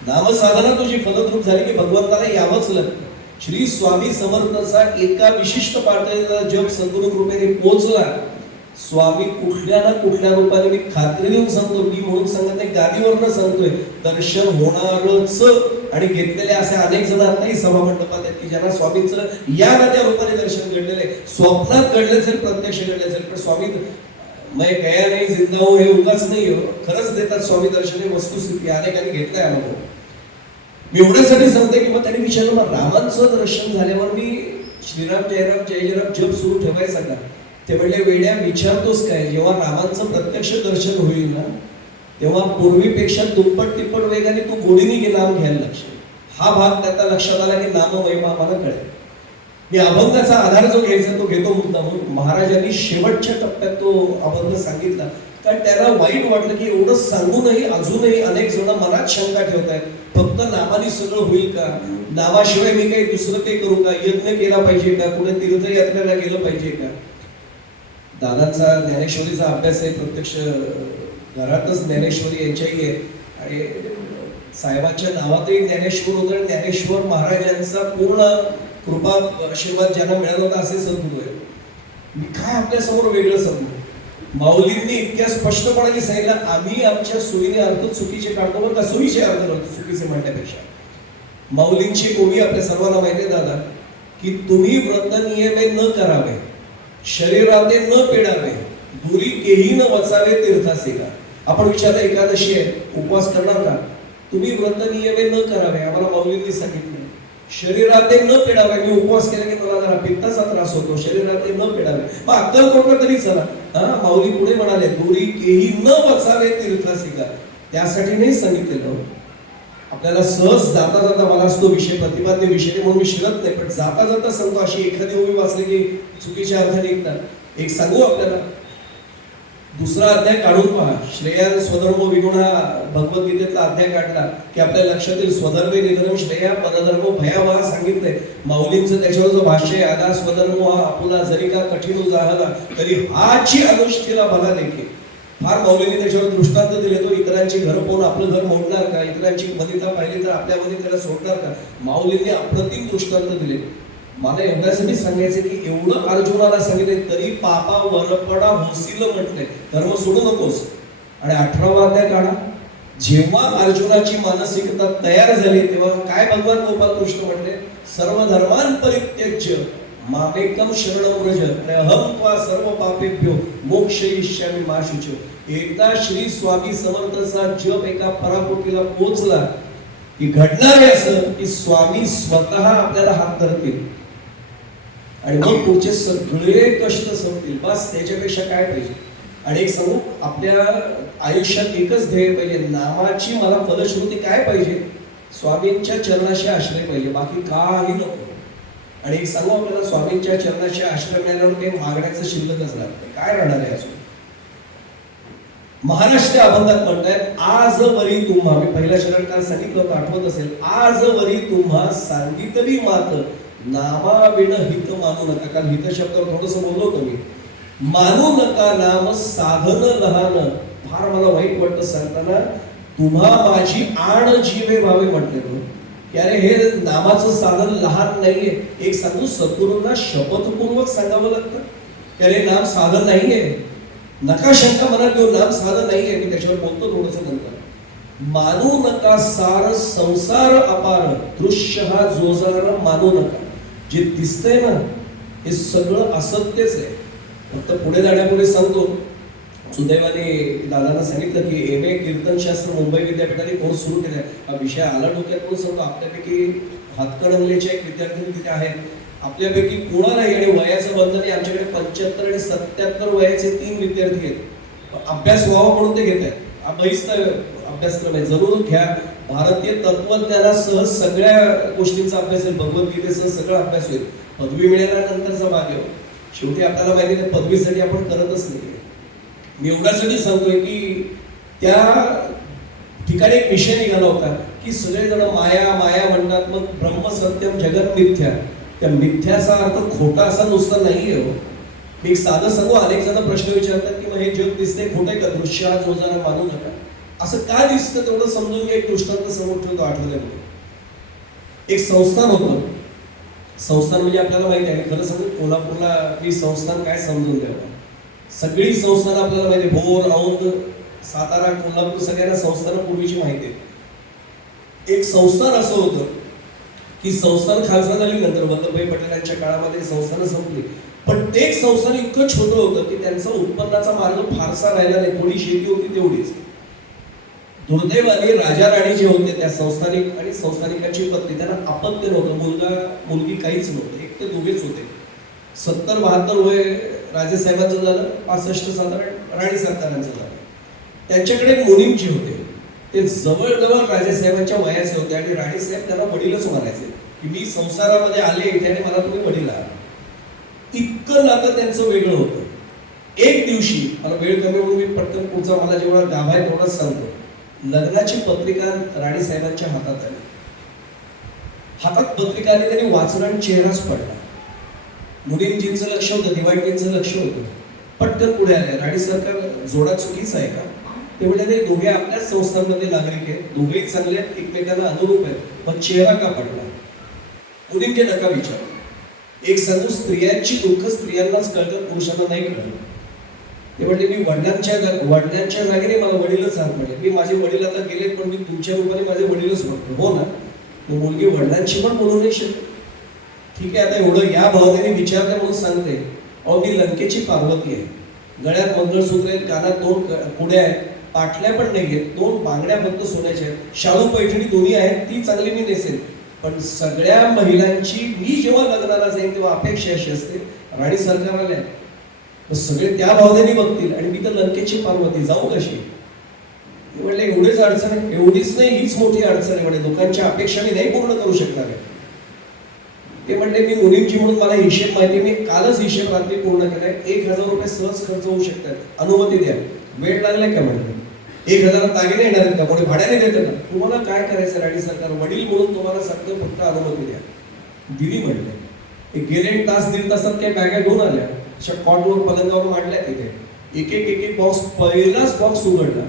नामसाधना तुझी फलद्रूप झाली की भगवंताला यावंच लागतं. श्री स्वामी समर्थाचा एका विशिष्ट पातळीला जप सद्गुरू कृपेने पोहोचला. स्वामी कुठल्या ना कुठल्या रूपाने, मी खात्री देऊन सांगतो, मी म्हणून सांगत नाही, गादीवरनं सांगतोय, दर्शन होणारच. आणि घेतलेले असे अनेक जण आताही सभा मंडपात आहेत की ज्यांना स्वामींचं या ना त्या रूपाने दर्शन घडलेलं आहे. स्वप्नात घडले असेल, प्रत्यक्ष घडले असेल, पण स्वामी मैं गया नाही जिंदा हो हे उगाच नाही हो, खरंच देतात स्वामी दर्शन, हे वस्तुस्थिती अनेकांनी घेतलाय अनुभव. मी एवढ्यासाठी सांगते की मग त्यांनी विचारलं मग रामांचं दर्शन झाल्यावर मी श्रीराम जयराम जय जयराम जप सुरू ठेवायचा का? ते म्हणले वेड्या विचारतोस काय, जेव्हा रामांचं प्रत्यक्ष दर्शन होईल ना तेव्हा पूर्वीपेक्षा दुप्पट तिप्पट वेगाने तू गोडीने नाम घ्यायला लागशील. हा भाग त्याचा लक्षात आला की नाम महिमा आम्हाला कळेल. मी अभंगाचा आधार जो घ्यायचा तो घेतो मुद्दा म्हणून. महाराजांनी शेवटच्या टप्प्यात तो अभंग सांगितला, कारण त्यांना वाईट वाटलं की एवढं सांगूनही अजूनही अनेक जण मनात शंका ठेवत आहेत, फक्त नामाने सगळं होईल का, नामाशिवाय मी काही दुसरं काही करू का, यज्ञ केला पाहिजे का, कुठे तीर्थयात्रेला गेलं पाहिजे का. दादांचा ज्ञानेश्वरीचा अभ्यास आहे, प्रत्यक्ष घरातच ज्ञानेश्वरी यांच्याही आहे आणि साहेबांच्या नावातही ज्ञानेश्वर वगैरे ज्ञानेश्वर महाराजांचा पूर्ण कृपा आशीर्वाद ज्यांना मिळाला होता असे सद्गुरू आहे. मी काय आपल्या समोर वेगळं सांगू. माऊलींनी इतक्या स्पष्टपणे सांगितलं, आम्ही आमच्या सोयीने अर्थ चुकीचे काढतो, बरं का, सोयीचे अर्थ नव्हते चुकीचे म्हणण्यापेक्षा. माऊलींची ओवी आपल्या सर्वांना माहिती आहे दादा, की तुम्ही व्रत नियमे न करावे, शरीराते न पेडावे, दुरी केही न वचावे तीर्थासे का. आपण विचारलं एकादशी आहे, उपवास करणार का, तुम्ही व्रत नियमे न करावे, आम्हाला माऊलींनी सांगितलं. शरीराते न पेडावे, मी उपवास केला की मला जरा पित्ताचा त्रास होतो, शरीराते न पेडावे, मग अक्कलकोटला तरी चला. माऊली पुढे म्हणाले, दुरी केही न वचावे तीर्थासे का. त्यासाठी नाही सांगितलेलं. आपल्याला सहज जाता जाता, मला तो विषय प्रतिपाद्य विषय म्हणून मी शिरत नाही, पण जाता जाता सांगतो, अशी एखादी ओवी वाचली की चुकीचे अर्थ निघतात. एक सांगू आपल्याला, दुसरा अध्याय काढून पहा. श्रेयान स्वधर्म विगुणा भगवद्गीतेतला अध्याय काढला की आपल्या लक्षात येईल. स्वधर्मे निधर्म श्रेया परधर्म भयावहा सांगितलंय. माऊलींचं त्याच्यावर जो भाष्य आहे, आगा स्वधर्म हा आपुला जरी का कठीण जाहला तरी हाची अनुष्ठीला भला देखील. फार माऊलींनी त्याच्यावर दृष्टांत दिले. तो इतरांची घर पाहून आपलं घर मोडणार का, इतरांची वनिता पाहिली तर आपल्या वनितेला सोडणार का. माऊलींनी अप्रतिम दृष्टांत दिले. मला एवढ्यासाठी सांगायचं की एवढं अर्जुनाला सांगितले तरी पापा वरपडा होसील म्हटलंय, धर्म सोडू नकोस. आणि 18वा अध्याय काढा. जेव्हा अर्जुनाची मानसिकता तयार झाली तेव्हा काय भगवान गोपाल कृष्ण म्हटले, सर्व धर्मान परित्यज्य मामेकम शरणं व्रज अहम त्वा सर्व पापेभ्यो मोक्षयिष्यामि मा शुचो. एकदा श्री स्वामी समर्थाचा जप एका पराकोटीला पोहोचला की घडणार आहे असं की स्वामी स्वतः आपल्याला हात धरतील आणि मग पुढचे सगळे कष्ट संपतील. बस त्याच्यापेक्षा काय पाहिजे. आणि एक सांगू, आपल्या आयुष्यात एकच ध्येय पाहिजे, नामाची मला फलश्रुती काय पाहिजे, स्वामींच्या चरणाशी आश्रय पाहिजे, बाकी काही नको. आणि एक सांगू आपल्याला, स्वामींच्या चरणाशी आश्रय मिळाल्यावर काही मागण्याचं शिल्लकच नाही, काय राहणार आहे अजून. महाराष्ट्र अभंगात म्हणतायत, आज वरी तुम्हा, मी पहिल्या शरण काल सांगितलं होतं, आठवत असेल, आज वरी तुम्हा सांगितली मात नामाविण हित मानू नका. कारण हित शब्दावर थोडस बोललो होतो मी. मानू नका नाम साधन लहान. फार मला वाईट वाटतं सांगताना, तुम्हा माझी आण जीवे व्हावे म्हटले तो की अरे हे नामाचं साधन लहान नाहीये. एक सांगू, सद्गुरूंना शपथपूर्वक सांगावं लागतं की अरे नाम साधन नाहीये. नका शंका मनात घेऊ, नाम साधन नाहीये. मी त्याच्यावर बोलतो थोडस नंतर. मानू नका सार संसार अपार, दृश्य हा जोजार मानू नका. जे दिसतंय ना हे सगळं असत्यच आहे. फक्त पुढे जाण्यापूर्वी सांगतो, सुदैवाने दादांना सांगितलं की एम.ए. कीर्तनशास्त्र मुंबई विद्यापीठाने कोर्स सुरू केलाय. हा विषय आला डोक्यात म्हणून सांगतो. आपल्यापैकी हातकणंगलेचे एक विद्यार्थी तिथे आहेत, आपल्यापैकी कोणा नाही. आणि वयाचं बंधन आहे, आमच्याकडे 75 आणि 77 वयाचे 3 विद्यार्थी आहेत. अभ्यास व्हावा म्हणून ते घेत आहेत. बहिस्त अभ्यासक्रम आहे, जरूर घ्या. भारतीय तत्वज्ञानासह सगळ्या गोष्टींचा अभ्यास होईल, भगवद्गीतेसह सगळा अभ्यास होईल. पदवी मिळाल्यानंतरचा भाग आहे. शेवटी आपल्याला माहिती आहे पदवीसाठी आपण करतच नाही. मी एवढ्यासाठी सांगतोय की त्या ठिकाणी एक विषय निघाला होता की सगळेजण माया माया म्हणतात, मग ब्रह्म सत्यम जगत मिथ्या. त्या मिथ्याचा अर्थ खोटा असा नुसता नाहीये. मी एक साधं सांगू, अनेक जण प्रश्न विचारतात की मग हे जग दिसते खोटं आहे का, दृश्य हा जोजारा मानू नका. असं का दिसतं तेवढं समजून घ्या. एक दृष्टांत समोर ठेवतो आठवल्यामध्ये. एक संस्थान होतं. संस्थान म्हणजे आपल्याला माहिती आहे, खरं सांगू कोल्हापूरला ही संस्थान काय समजून द्यावं. सगळी संस्थान आपल्याला माहिती आहे, भोर औंध सातारा कोल्हापूर सगळ्यांना संस्थानं पूर्वीची माहिती आहे. एक संस्थान असं होतं की संस्थान खालसा झाली नंतर वल्लभभाई पटेलांच्या काळामध्ये संस्थानं संपली. पण ते एक संस्थान इतकं छोटं होतं की त्यांचा उत्पन्नाचा मार्ग फारसा राहिला नाही. थोडी शेती होती तेवढीच. दुर्दैवाने राजा राणी जे होते त्या संस्थानिक आणि संस्थानिकांची पत्नी, त्यांना अपत्य नव्हतं, मुलगा मुलगी काहीच नव्हतं, एक ते दोघेच होते. 70-72 वय राजेसाहेबांचं झालं, 65 साधारण राणी सरकारांचं झालं. त्यांच्याकडे एक मुनीमजी होते, ते जवळजवळ राजेसाहेबांच्या वयाचे होते आणि राणीसाहेब त्यांना वडीलच म्हणायचे की मी संसारामध्ये आले इथे आणि मला तुम्ही वडील आहात. इतकं नातं त्यांचं वेगळं होतं. एक दिवशी मला वेळ कमी म्हणून मी पटकन पुढचा मला जेवढा गाभा आहे तेवढाच सांगतो. लग्नाची पत्रिका राणी साहेबांच्या हातात आली. हातात पत्रिका आली, त्यांनी वाचलं आणि चेहराच पडला. मुलींजींचं लक्ष होतं, दिवाळीजींचं लक्ष होतं. पटकन पुढे आले. राणी सरकार जोडा चुकीचा आहे का? ते म्हणजे ते दोघे आपल्याच संस्थांमध्ये नागरिक आहेत, दोघेही चांगले आहेत, एकमेकांना अनुरूप आहेत, पण चेहरा का पडला? मुलींचे नका विचार. एक सांगू, स्त्रियांची दुःख स्त्रियांनाच कळतं, पुरुषांना नाही कळत. ते म्हणजे मी वडिलांच्या जागेने मला वडीलच हात म्हणले. मी माझे वडील आता गेलेत, पण मी तुमच्या रूपाने माझे वडीलच बघतो. हो ना, मग मुलगी वडिलांची पण बोलू नाही शकत. ठीक आहे, आता एवढं या भावनेने विचारते म्हणून सांगते. अहो, मी लंकेची पार्वती आहे. गळ्यात मंगळसूत्र आहेत, कानात 2 पुड्या आहेत, पाटल्या पण नाही आहेत, 2 बांगड्या फक्त सोन्याच्या आहेत, शालू पैठणी दोन्ही आहेत, ती चांगली मी नेसेल. पण सगळ्या महिलांची मी जेव्हा लग्नाला जाईन तेव्हा अपेक्षा अशी असते, राणी सरकार आल्या सगळे त्या भावनेने बघतील आणि मी तर लंकेची पार्वती जाऊ कशी? म्हणले एवढीच अडचण आहे. एवढीच नाही, हीच मोठी अडचण आहे. म्हणजे लोकांच्या अपेक्षा मी नाही पूर्ण करू शकणार आहे. ते म्हणले मी मुलींची म्हणून मला हिशेब माहिती, मी कालच हिशेब रात्री पूर्ण केलाय. 1000 रुपये सहज खर्च होऊ शकतात, अनुमती द्या. वेळ लागलाय का? म्हणलं 1000 दागिने येणार आहेत का? कोणी भाड्याने देतं का? तुम्हाला काय करायचं राणी सरकार, वडील म्हणून तुम्हाला सांगतो फक्त अनुमती द्या. दिली म्हणले. ते गेले तास 1.5 तासात काही बॅगा घेऊन आल्या, अशा कॉटवर पलंगावर मांडल्या. तिथे एक बॉक्स, पहिलाच बॉक्स उघडला.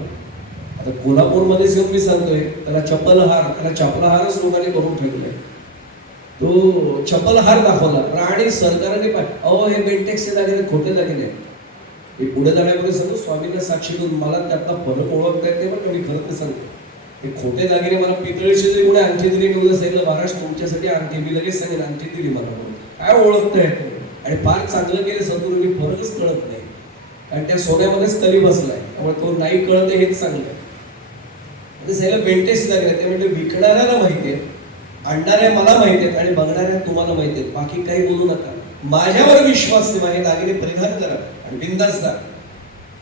आता कोल्हापूरमध्ये जेव्हा मी सांगतोय, त्याला चपलहारच लोकांनी करून ठेवलाय. तो चपलहार दाखवला. राणी सरकारने अहो हे बेंटेक्सचे दागिने खोटे दागिने. हे पुढे जाण्यापूर्वी सांगतो, स्वामींना साक्षी देऊन मला त्यातला फरक ओळखता येते. पण मी खरं ते सांगतो, हे खोटे दागिने मला पितळेचे जे कोणी अंगठी दिली निवडलं सांगितलं, महाराज तुमच्यासाठी अंगठी, मी लगेच सांगेन अंगठी दिली मला. काय ओळखता येते? आणि फार चांगलं केलं सद्गुरूंनी, फरकच कळत नाही. आणि त्या सोन्यामध्येच तली बसलाय, त्यामुळे तो नाही कळत हेच चांगलं. बेंटेक्स दागिने ते म्हणजे विकणाऱ्याला माहिती आहे, आणणाऱ्या मला माहिती आहेत आणि बघणाऱ्या तुम्हाला माहिती आहेत. बाकी काही बोलू नका. माझ्यावर विश्वास ठेवा, हे दागिने परिधान करा आणि बिंदास जा.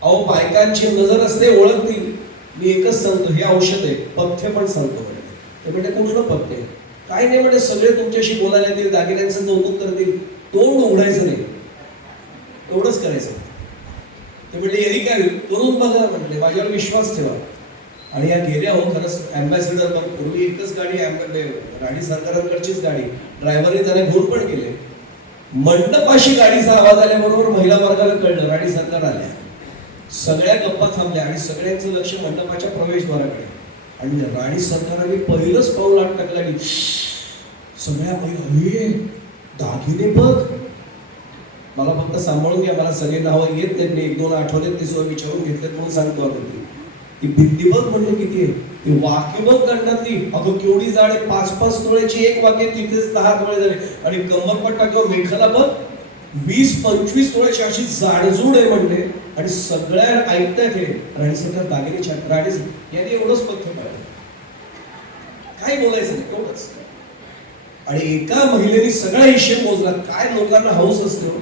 अहो बायकांची नजर असते, ओळखतील. मी एकच सांगतो, हे औषध आहे, पथ्य पण सांगतो. ते म्हणजे कुठलं पथ्य? काय नाही म्हणजे सगळे तुमच्याशी बोलायला येतील, दागिन्यांचं कौतुक करतील, तोंड उघडायचं नाही, एवढंच करायचं. ते म्हणजे यांनी काय करून बघा म्हटले, माझ्यावर विश्वास ठेवा. आणि या गेल्या हो खरंच अँबॅसिडर पण पूर्वी एकच गाडी, राणी सरकारांकडचीच गाडी, ड्रायव्हरने त्याला घेऊन पण गेले. मंडपाशी गाडीचा आवाज आल्याबरोबर महिला वर्गाला कळलं राणी सरकार आल्या. सगळ्या गप्पा थांबल्या आणि सगळ्यांचं लक्ष मंडपाच्या प्रवेशद्वाराकडे. आणि राणी सरकारांनी पहिलंच पाऊल आत टाकलं आणि सगळ्या महिला, दागिने बघ. मला फक्त सांभाळून घ्या, मला सगळे नावं येत नाहीत, 1-2 आठवलेत, ते सोय विचारून घेतलेत म्हणून सांगतो. आता ती भिंती बघ म्हणलं किती आहे, ती वाकी बघ गंडातली, अगं केवढी जाड आहे, 5-5 तोळ्याची एक वाकी, तिथेच 10 तोळे झाले. आणि कमरपट्टा किंवा मेखला बघ 20-25 तोळ्याची, अशी जाडजूड आहे म्हणले. आणि सगळ्या ऐकतायत हे राणी सरकार दागिने राणी यांनी एवढंच पथ्य पाहिलं, काय बोलायचं नाही, एवढंच. आणि एका महिलेने सगळा हिशेब मोजला. काय लोकांना हौस असतो,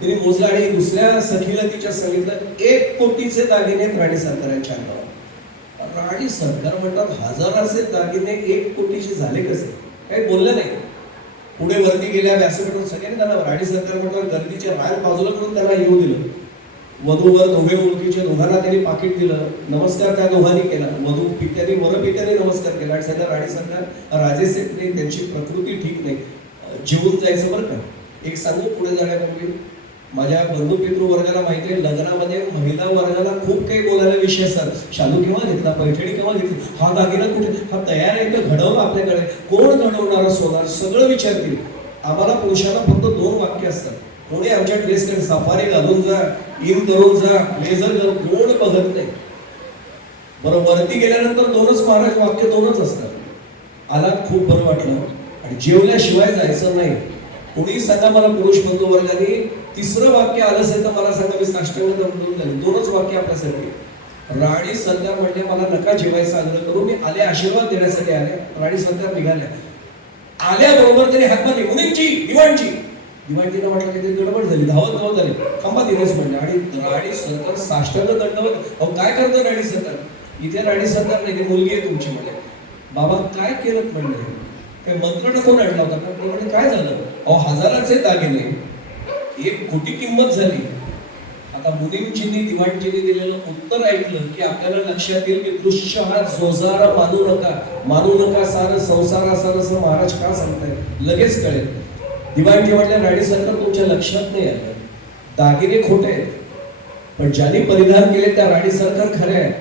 तिने मोजला आणि दुसऱ्या सखीला तिच्या सांगितलं 1 कोटीचे दागिने राणी सरकारांच्या अंगावर. राणी सरकार म्हणतात, हजाराचे दागिने 1 कोटीचे झाले कसे? काही बोललं नाही. पुढे वरती गेल्या व्यासपीठावर सगळ्यांनी त्यांना राणी सरकार म्हणतात गर्दीच्या रांग बाजूला करून त्यांना येऊ दिलं. वधूवर दोघे ओळखीचे, दोघांना त्यांनी पाकिट दिलं, नमस्कार त्या दोघांनी केला. वधू पित्याने वरपित्याने नमस्कार केला. आणि सध्या राणी सरकार राजेसेठ नाही, त्यांची प्रकृती ठीक नाही, जेवून जायचं बरं का. एक सांगू पुढे जाण्यापूर्वी, माझ्या बंधू पितृ वर्गाला माहिती आहे, लग्नामध्ये महिला वर्गाला खूप काही बोलायला विषय असतात. शालू केव्हा घेतला, पैठणी केव्हा घेतली, हा दागिना कुठे, हा तयार आहे का, घडवला आपल्याकडे, कोण घडवणार, सोनार, सगळं विचारतील. आम्हाला पुरुषांना फक्त 2 वाक्य असतात. कोणी आमच्या ड्रेसकडे सफारी घालून जा, इन करून जा, ब्लेझर करून, कोण बघत नाही. बरं, वरती गेल्यानंतर 2च महाराज वाक्य, 2च असतात. आला खूप बरं वाटलं आणि जेवल्याशिवाय जायचं नाही. कोणी सांगा मला पुरुष बंधू वर्गाने 3रं वाक्य आलं असेल तर मला सांगा, मी साष्टांग दंडवून झाले. 2च वाक्य आपल्यासाठी. राणी सरकार म्हणजे मला नका जेवायचा आग्रह करू, मी आले आशीर्वाद देण्यासाठी आले. राणी सरकार निघाल्या. आल्याबरोबर त्यांनी हात मारले, मुलींची, दिवाणची. दिवाणजीला म्हटलं की गडबड झाली, धावत झाली, खंबा दिवस म्हणले. आणि राणी सरकार साष्टांग दंडवत. अहो काय करतो राणी सरकार? इथे राणी सरकार नाही, मुलगी आहे तुमची म्हणले. बाबा काय केलं म्हणले, काय मंत्र टाकून आणला होता का? म्हणजे काय झालं? अहो हजाराचे दागिने, 1 कोटी किंमत झाली. आता मुनींजींनी दिवाणजींनी दिलेलं उत्तर ऐकलं की आपल्याला लक्षात येईल की दृश्य हा जोजारा मानू नका सार संसारा सार असं महाराज का सांगतायत लगेच कळेल. दिवाणजी म्हटल्या राणी सरकार तुमच्या लक्षात नाही आलं, दागिने खोटे आहेत पण ज्यांनी परिधान केले त्या राणी सरकार खऱ्या आहेत.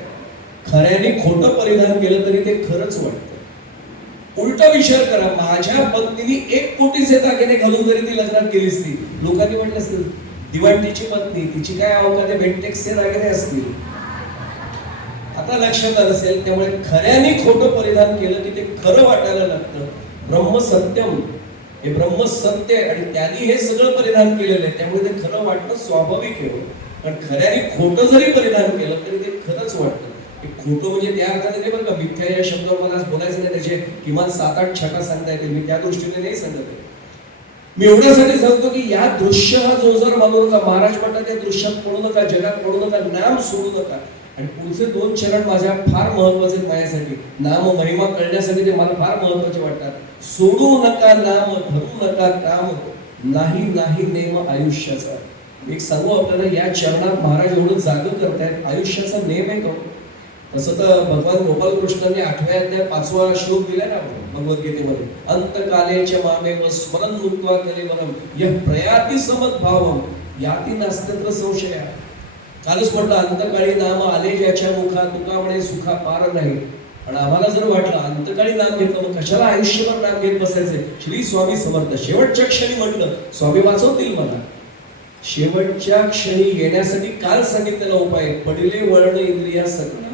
खऱ्याने खोटं परिधान केलं तरी ते खरंच वाटतं. उलटा विचार करा, माझ्या पत्नीने 1 कोटीचे दागिने घालून जरी ती लग्नात गेली असती, लोकांनी म्हटलं असतं दिवाणजीची पत्नी, तिची काय अवकाशे बेंटेक्सचे दागिने असतील. आता लक्षात आलं असेल. त्यामुळे खऱ्याने खोटं परिधान केलं की ते खरं वाटायला लागतं. ब्रह्मसत्यम हे ब्रह्मसत्य आणि त्यांनी हे सगळं परिधान केलेलं आहे त्यामुळे ते खरं वाटणं स्वाभाविक आहे. कारण खऱ्याने खोटं जरी परिधान केलं तरी ते खरंच वाटतं. खोटं म्हणजे त्या अर्थाने नाही बरं का, मिथ्या या शब्दावर मला बोलायचं नाही, त्याचे किमान 7-8 छटा सांगता येतील, मी त्या दृष्टीने नाही सांगत. मी एवढ्यासाठी सांगतो की या दृश्य हा जो जर मानू नका, महाराज म्हणतात त्या दृश्यात पडू नका, जगात पडू नका, नाम सोडू नका. आणि पुढचे 2 चरण माझ्या फार महत्वाचे आहेत माझ्यासाठी, नाम महिमा कळण्यासाठी ते मला फार महत्वाचे वाटतात. सोडू नका नाम, धरू नका काम, नाही नेम आयुष्याचा. एक सांगू आपल्याला, या चरणात महाराज एवढं जागं करतायत, आयुष्याचा नेम आहे का? तसं तर भगवान गोपाल कृष्णांनी 8व्या अध्यायात 5वा श्लोक दिलाय ना भगवद्गीतेमध्ये, अंतकालेच्या मामेव स्मरण मुक्त्वा कलेवरम यः प्रयाति समद्भावम याति नास्त्यत्र संशया. कालच म्हटलं अंतकाळी नाम आले ज्याच्या मुखा, तुका म्हणे सुखा पार नाही. आणि आम्हाला जर वाटलं अंतकाळी नाम घेतलं मग कशाला आयुष्यभर नाम घेत बसायचे. श्री स्वामी समर्थ शेवटच्या क्षणी म्हटलं स्वामी वाचवतील मला. शेवटच्या क्षणी येण्यासाठी काल सांगितलेला उपाय, पडिले वळण इंद्रिया सकला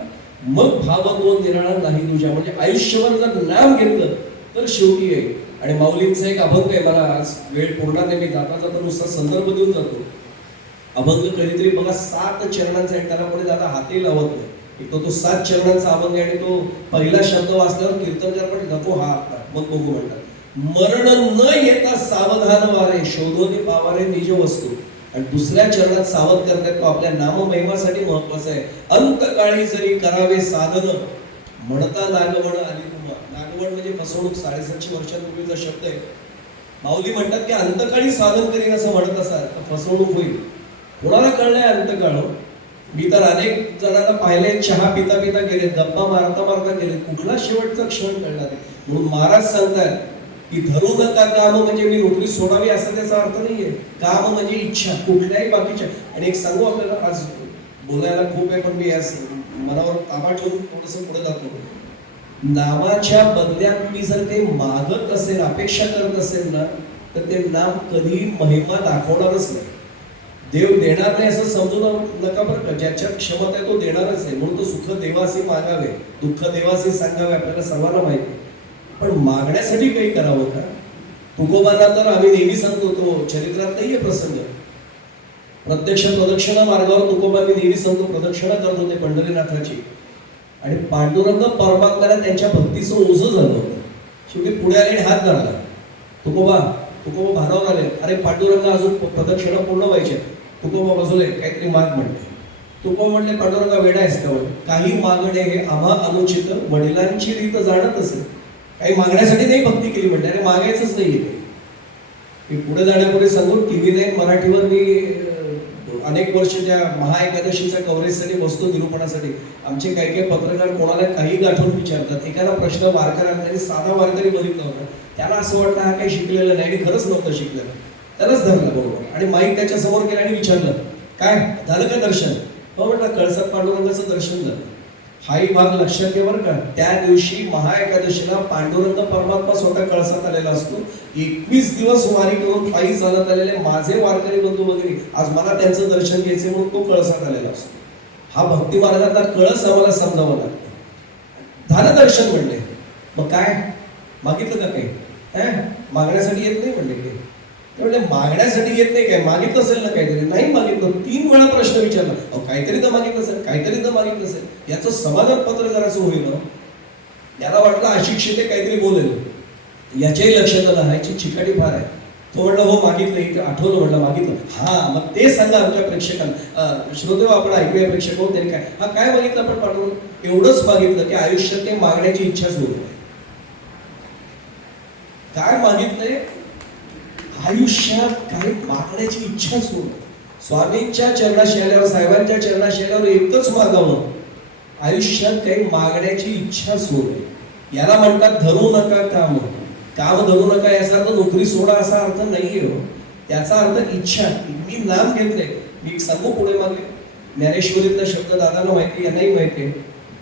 मग भावत्व निराळा नाही तुझ्या. म्हणजे आयुष्यभर जर नाम घेतलं तर शेवटी येईल. आणि माऊलींचा एक अभंग आहे, मला आज वेळ पूर्ण नाही, मी जाता जाता नुसता संदर्भ देऊन जातो. अभंग कधीतरी बघा 7 चरणांचा आहे, त्याला कोणी दादा हातही लावत नाही. तो 7 चरणांचा अभंग आहे आणि तो पहिला शब्द वाचल्यावर कीर्तनकार पण नको हा मग बघू म्हणतात. मरण न येता सावधान वारे शोधोनी पावारे निज वस्तू. आणि दुसऱ्या चरणात सावध करतात तो आपल्या नाममहिमासाठी महत्वाचा आहे. अंतकाळी जरी करावे साधन म्हणता नागवण आली तुम्हा. नागवण म्हणजे फसवणूक, 750 वर्षांपूर्वीचा शब्द आहे. माऊली म्हणतात की अंतकाळी साधन करीन असं म्हणत असाल तर फसवणूक होईल. कोणाला कळलंय अंतकाळ? मी तर अनेक जणांना पाहिले, चहा पिता पिता गेले, गप्पा मारता गेले, कुठला शेवटचा क्षण कळला नाही. म्हणून महाराज सांगतात की धरू नका काम म्हणजे मी नोकरी सोडावी असा त्याचा अर्थ नाहीये. काम म्हणजे इच्छा कुठल्याही बाकीच्या. आणि एक सांगू आपल्याला, आज बोलायला खूप आहे पण मी आज मनावर ताबा ठेवून थोडंसं पुढे जातो. नामाच्या बदल्यात मी जर ते मागत असेल, अपेक्षा करत असेल ना, तर ते नाम कधी महिमा दाखवणारच नाही. देव देणार नाही असं समजू नका बरं का. ज्याच्यात क्षमता आहे तो देणारच आहे. म्हणून तो सुख देवासी मागावे, दुःख देवासी सांगावे, आपल्याला सर्वांना माहिती. पण मागण्यासाठी काही करावं का? तुकोबांना तर आम्ही नेहमी सांगतो, तो चरित्रात नाहीये प्रसंग, प्रत्यक्ष प्रदक्षिणा मार्गावर तुकोबांनी नेहमी सांगतो प्रदक्षिणा करत होते पंढरीनाथाची. आणि पांडुरंग परमात्म्याला त्यांच्या भक्तीचं ओझं झालं होतं. शेवटी पुढे आले हात धरला. तुकोबा भारावर आले, अरे पांडुरंग अजून प्रदक्षिणा पूर्ण व्हायच्या. तुकोबा बसवले, काहीतरी माग म्हणते. तुकोबा म्हणले, पांडुरंगा वेडा आहेस का? काही मागणे हे आम्हा अनुचित, वडिलांची रीत जाणत असेल. काही मागण्यासाठी नाही भक्ती केली म्हणते, अरे मागायचंच नाहीये. मी पुढे जाण्यापूर्वी सांगू, TV9 मराठीवर मी अनेक वर्ष त्या महाएकादशीच्या कव्हरेजसाठी बसतो निरूपणासाठी. आमचे काही पत्रकार कोणाला काही गाठून विचारतात. एखादा प्रश्न वारकऱ्यांनी, साधा वारकरी बघितला होता, त्याला असं वाटतं हा काही शिकलेला नाही आणि खरंच नव्हतं शिकलेलं. त्यालाच धरलं बरोबर आणि माईक त्याच्या समोर केलं आणि विचारलं, काय झालं का दर्शन? हो म्हटलं, कळसात पांडुरंगाचं दर्शन झालं. हाही भाग लक्षात घ्या बरं का. त्या दिवशी महाएकादशीला पांडुरंग परमात्मा स्वतः कळसात आलेला असतो. 21 दिवस वारी करून पायी चालत आलेले माझे वारकरी बंधू वगैरे आज मला त्यांचं दर्शन घ्यायचे म्हणून तो कळसात आलेला असतो. हा भक्ती मार्गातला कळस आम्हाला समजावं लागतं. झालं दर्शन म्हणले, मग काय मागितलं का काही? मागण्यासाठी येत नाही म्हणले काही. त्यामुळे मागण्यासाठी येत नाही काय? मागितलं असेल ना काहीतरी? नाही मागितलं. 3 वेळा प्रश्न विचारला, काहीतरी तर मागितलं असेल, काहीतरी तर मागितलं असेल. याचं समाधान पत्र करायचं होईल. याला वाटलं अशिक्षित काहीतरी बोलेल. याच्याही लक्षात आलं ह्याची चिकाटी फार आहे. तो म्हणलं हो मागितलं, इथे आठवलं म्हटलं मागितलं. हा मग ते सांगा आमच्या प्रेक्षकांना. श्रोते आपण ऐकूया प्रेक्षक हो त्यांनी काय हा काय मागितलं आपण पाठवून? एवढंच मागितलं की आयुष्यात ते मागण्याची इच्छाच होत नाही. काय मागितलंय? आयुष्यात काही मागण्याची इच्छाच होत. स्वामींच्या चरणाशी आल्यावर, साहेबांच्या चरणाशी आल्यावर एकच मागावं, आयुष्यात काही मागण्याची इच्छाच होऊ नये. याला म्हणतात धरू नका काम. काम धरू नका याचा अर्थ नोकरी सोडा असा अर्थ नाहीये हो. त्याचा अर्थ इच्छा. मी नाम घेतलंय, मी सांगू पुढे मागे, ज्ञानेश्वरीतला शब्द दादांना माहिती, यांनाही माहिती आहे.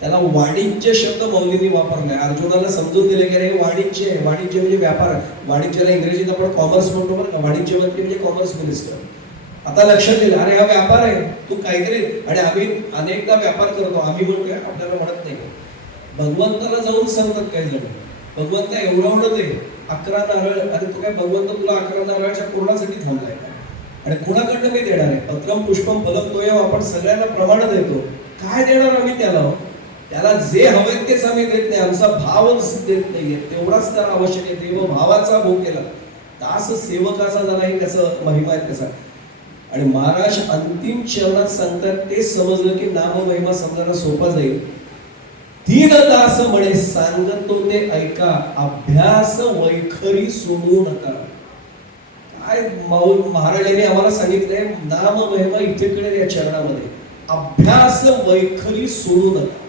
त्याला वाणिज्य शब्द मौलींनी वापरलाय. अर्जुनाला समजून दिले की अरे वाणिज्य आहे, वाणिज्य म्हणजे व्यापार. वाणिज्याला इंग्रजीत आपण कॉमर्स म्हणतो बरं का. वाणिज्य मंत्री म्हणजे कॉमर्स मिनिस्टर. आता लक्षात दिलं, अरे हा व्यापार आहे, तू काहीतरी. आणि आम्ही अनेकदा व्यापार करतो, आम्ही म्हणतोय, आपल्याला म्हणत नाही. भगवंताला जाऊन सांगतात काही जण, भगवंता एवढं दे 11 नारळ. अरे तू काय भगवंत तुला 11 नारळाच्या पूर्णासाठी थांबलाय का? आणि कुणाकडनं मी देणार आहे? पत्रम पुष्पम फलम तोयम, आपण सगळ्यांना प्रमाण देतो. काय देणार आम्ही त्याला? त्याला जे हवे तेच आम्ही देत नाही, आमचा भावच देत नाहीये. तेवढाच त्याला आवश्यक आहे. देव भावाचा भोग केला, दास सेवकाचा झाला, त्याचा महिमा आहे त्याचा. आणि महाराज अंतिम चरणात सांगतात, ते समजलं की नाम महिमा समजायला सोपा जाईल. दीन दास म्हणे सांगतो ते ऐका, अभ्यास वैखरी सोडू नका. काय महाराजांनी आम्हाला सांगितलंय, नाम महिमा इथेकडे या चरणामध्ये, अभ्यास वैखरी सोडू नका.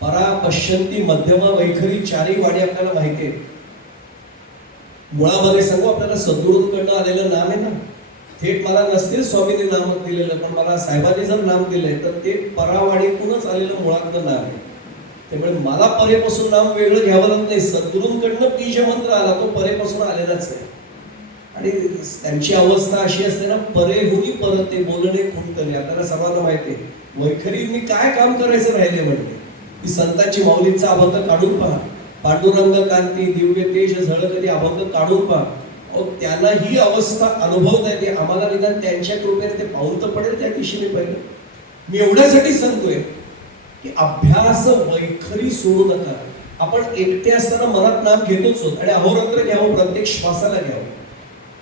परा पश्यंती मध्यमा वैखरी चारही वाणी आपल्याला माहिती आहे. मुळामध्ये सांगू, आपल्याला सद्गुरूंकडनं आलेलं नाम आहे ना, थेट मला नसतील स्वामींनी नाम दिलेलं, पण मला साहेबांनी जर नाम दिलंय तर ते परावाणीतूनच आलेलं मुळातलं नाम आहे. त्यामुळे मला परेपासून नाम वेगळं घ्यावं लागत नाही. सद्गुरूंकडनं बीज मंत्र आला, तो परेपासून आलेलाच आहे. आणि त्यांची अवस्था अशी असते ना, परेहुनी परते बोलणे खुंटणे. आपल्याला सर्वांना माहिती आहे. वैखरींनी काय काम करायचं राहिले म्हणजे, की संतांची माऊलींचा अभंग काढून पहा, पांडुरंग कांती दिव्य तेज झळकती अभंग काढून पहा. त्यांना ही अवस्था अनुभवता येते. आम्हाला निदान त्यांच्या कृपेने ते पाऊल तर पडेल त्या दिशेने पहिलं. मी एवढ्यासाठी सांगतोय की अभ्यास वैखरी सोडू नका. आपण एकटे असताना मनात नाम घेतोच होत आणि अहोरात्र घ्यावं, प्रत्येक श्वासाला घ्यावं.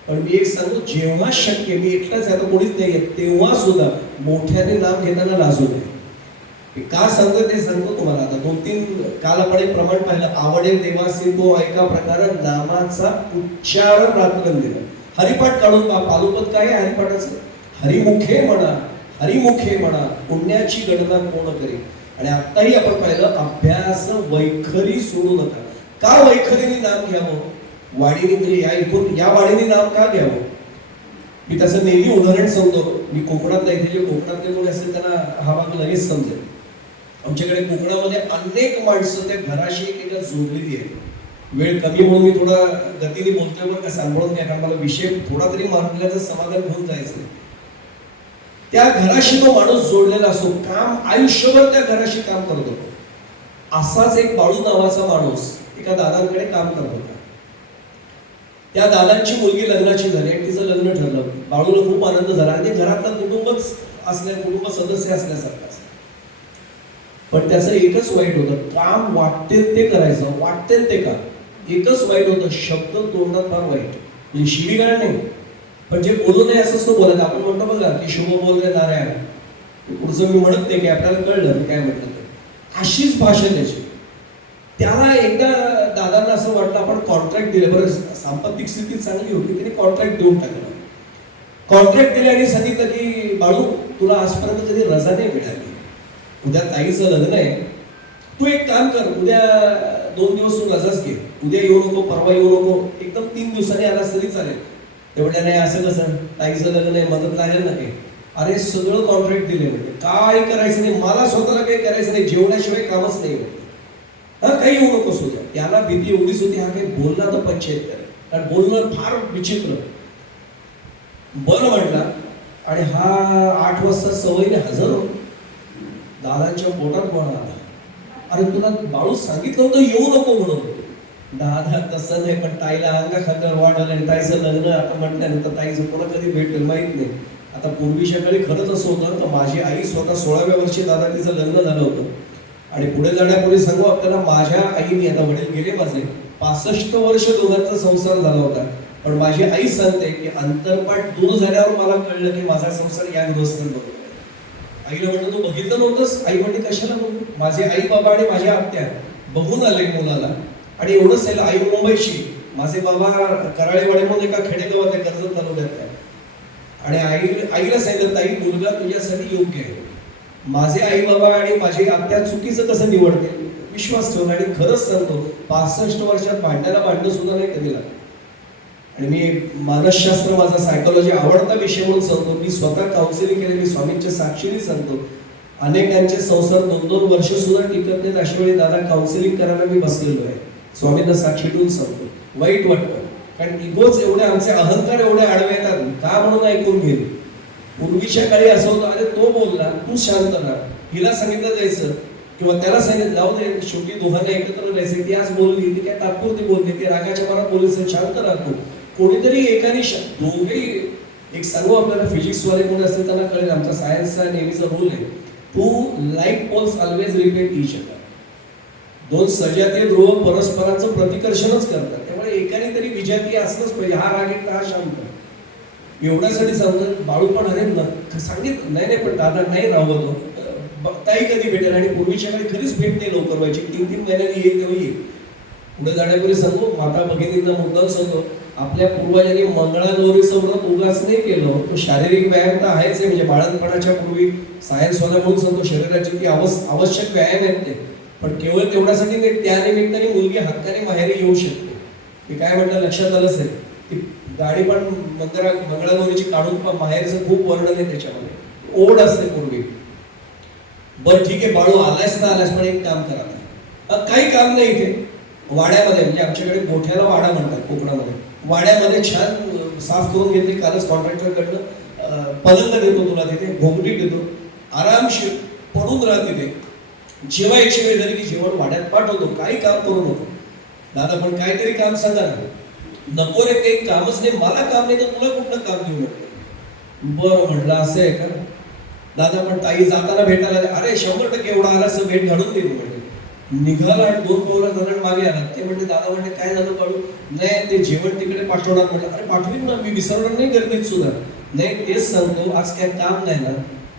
पण मी एक सांगू, जेव्हा शक्य, मी एकटाच आहे, कोणीच नाहीये, तेव्हा सुद्धा मोठ्याने नाम घेताना लाजू नये. का सांगतो ते सांगतो तुम्हाला. आता 2-3 काल आपण एक प्रमाण पाहिलं, आवडे देवासी तो ऐका प्रकार नामाचा उच्चार रात्रंदिन. हरिपाठ काढून पहा, पालुपद काय आहे हरिपाठाचं? हरिमुखे म्हणा, हरिमुखे म्हणा, पुण्याची गणना कोण करी. आणि आत्ताही आपण पाहिलं, अभ्यास वैखरी सोडू नका. का वैखरीने नाम घ्यावं? वाणीने, म्हणजे या वाणीने नाम का घ्यावं? मी त्याचं नेहमी उदाहरण सांगतो. मी कोकणातला, इथे जे कोकणातले कोणी असेल त्यांना हा भाग लगेच समजेल. आमच्याकडे कोकणामध्ये अनेक माणसं त्या घराशी एका जोडलेली आहे. वेळ कमी म्हणून मी थोडा गतीने बोलतोय बरं का, सांभाळून घ्या, कारण मला विषय थोडा तरी मानल्याचं समाधान घेऊन जायचं. त्या घराशी तो माणूस जोडलेला असतो, काम आयुष्यभर त्या घराशी काम करतो. असाच एक बाळू नावाचा माणूस एका दादांकडे काम करत होता. त्या दादांची मुलगी लग्नाची झाली आणि तिचं लग्न ठरलं. बाळूला खूप आनंद झाला आणि घरातलं कुटुंबच कुटुंब सदस्य असल्यासारखं. पण त्याचं एकच वाईट होतं, काम वाटते ते करायचं, वाटते ते का. एकच वाईट होतं, शब्द तोंडात फार वाईट. म्हणजे शिवीगाळ नाही, पण जे बोलू नये असंच तो बोलायचं. आपण म्हणतो बघा की शुभ बोलणे नारायण, पुढचं मी म्हणत नाही की आपल्याला कळलं मी काय म्हटलं ते. अशीच भाषा त्याची. त्याला एकदा दादांना असं वाटलं, आपण कॉन्ट्रॅक्ट दिले, बरं सांपत्तिक स्थिती चांगली होती, त्यांनी कॉन्ट्रॅक्ट देऊन टाकलं. कॉन्ट्रॅक्ट दिले आणि सांगितलं की बाळू तुला आजपर्यंत कधी रजा नाही मिळाली, उद्या ताईचं लग्न आहे, तू एक काम कर, उद्या 2 दिवस तू रजाच घे, उद्या येऊ नको, परवा येऊ नको, एकदम 3 दिवसांनी आलास तरी चालेल. तेवढ्या नाही, असं कसं, ताईचं लग्न आहे, मदत लागेल ना काही. अरे सगळं कॉन्ट्रॅक्ट दिले म्हणजे काय करायचं नाही, मला स्वतःला काही करायचं नाही, जेवण्याशिवाय कामच नाही म्हणजे. हा काही येऊ नकोस उद्या. त्याला भीती एवढीच होती, हा काही बोलला तर पंचायत करेल, कारण बोलणं फार विचित्र. बरं म्हटला आणि हा 8 वाजता सवयीने हजर होतो. दादांच्या पोटात कोण आला, अरे तुला बाळू सांगितलं होतं येऊ नको म्हणून. दादा तसं नाही, पण ताईला अंगा खांद्यावर वाढवलं आणि ताईचं लग्न आता म्हटल्यानंतर ताईचं कोणा कधी भेटेल माहित नाही. आता पूर्वीच्या काळी खरंच असं होतं, तर माझी आई स्वतः 16व्या वर्षी दादा तिचं लग्न झालं होतं. आणि पुढे जाण्यापूर्वी सांगू आपल्याला, माझ्या आईने, आता वडील गेले माझे, 65 वर्ष दोघांचा संसार झाला होता. पण माझी आई सांगते की अंतरपाठ दूर झाल्यावर मला कळलं की माझा संसार या गृहस्थान बघतो. आईला म्हणलं तू बघितलं नव्हतंस? आई म्हणते कशाला बघू, माझे आई बाबा आणि माझ्या आत्या बघून आले मुलाला. आणि एवढंच आहे, आई मुंबईची, माझे बाबा कराळेवाडी म्हणून एका खेडेगावात आहे, कर्जत तालुक्यात आहे. आणि आईला सांगितलं, ताई मुलगा तुझ्यासाठी योग्य आहे. माझे आई बाबा आणि माझी आत्या चुकीचं कसं निवडते, विश्वास ठेवला. आणि खरंच सांगतो, 65 वर्षात भांडायला भांडणं सुद्धा नाही कधी लागलं. आणि मी मानसशास्त्र माझा सायकोलॉजी आवडता विषय म्हणून सांगतो. मी स्वतः काउन्सिलिंग केले, मी स्वामींच्या साक्षीने सांगतो. अनेकांचे संसार 2-2 वर्ष सुद्धा टिकत नाहीत. अशा वेळी दादा काउन्सिलिंग करायला मी बसलेलो आहे. स्वामींना साक्षी ठेवून सांगतो. वाईट वाटतं, कारण इगोच एवढे, आमचे अहंकार एवढे आडवे येतात. का म्हणून ऐकून घेईल. पूर्वीच्या काळी असं होतं, अरे तो बोलला तू शांत राहा, हिला सांगितलं जायचं किंवा त्याला सांगितलं जाऊ दे, शेवटी दोघांना एकत्र राहायचे. ती आज बोलली, ती काय तात्पुरती बोलली, ती रागाच्या मारात बोलायचं, शांत राहतो. कोणीतरी एकाने दोघेही, एक सांगू आपल्याला, फिजिक्सवाले कोणी असतील त्यांना कळेल, आमचा सायन्सचा नेहमीचा रूल आहे, two like poles always repel each other. दोन सजातीय ध्रुव परस्परांचं प्रतिकर्षणच करतात. त्यामुळे एकाने तरी विजातीय असलंच पाहिजे. हा रागीट, हा शांत. एवढ्यासाठी सांगतो. बाळू पण अरे सांगितलं नाही नाही, पण दादा नाही राहतो, ताई कधी भेटेल. आणि पूर्वीच्या काळी खरीच भेट नाही लवकर व्हायची, 3-3 महिन्यांनी येईल तेव्हा येईल. पुढे जाण्यापूर्वी सांगतो, माता भगिनींना मुद्दाम सांगतो, आपल्या पूर्वजांनी मंगळागौरीचं व्रत उगाच नाही केलं. तो शारीरिक व्यायाम तर आहेच आहे. म्हणजे बाळणपणाच्या पूर्वी सायन्सवाला म्हणून सांगतो, शरीराची ती आवश्यक व्यायाम आहेत ते, पण केवळ तेवढ्यासाठी नाही, त्या निमित्ताने मुलगी हक्काने माहेरी येऊ शकते. मी काय म्हटलं लक्षात आलंच आहे. ती गाडी पण मंगळागौरीची काढून पण माहेरचं खूप वर्णन आहे त्याच्यामध्ये, ओढ असते पूर्वी. बरं ठीक आहे बाळू, आलायस ना आलायस, पण एक काम करा. काही काम नाही इथे वाड्यामध्ये, म्हणजे आमच्याकडे गोठ्याला वाडा म्हणतात कोकणामध्ये. वाड्यामध्ये छान साफ करून घेतली कालच कॉन्ट्रॅक्टरकडनं. पलंग देतो तुला तिथे, घोंगडी देतो, आरामशीर पडून राहा तिथे. जेवायची वेळ झाली की जेवण वाड्यात पाठवतो. काही काम करू नको. दादा पण काहीतरी काम सांगा ना. नको रे, काही कामच नाही, मला काम नाही तर तुला कुठलं काम देऊ म्हटलं. बरं म्हटलं, असं आहे का दादा, पण ताई जाताना भेटायला, अरे 100% एवढा आला असं भेट घडून देऊ म्हटलं. निघाला आणि 2 पावलं झालं मागे आला. ते म्हणते, दादा म्हणते काय झालं बाळू, नाही ते जेवण तिकडे पाठवणार म्हटलं. अरे पाठवीन ना, मी विसरणार नाही गर्दीत सुद्धा. नाही तेच सांगतो, आज काय काम नाही ना,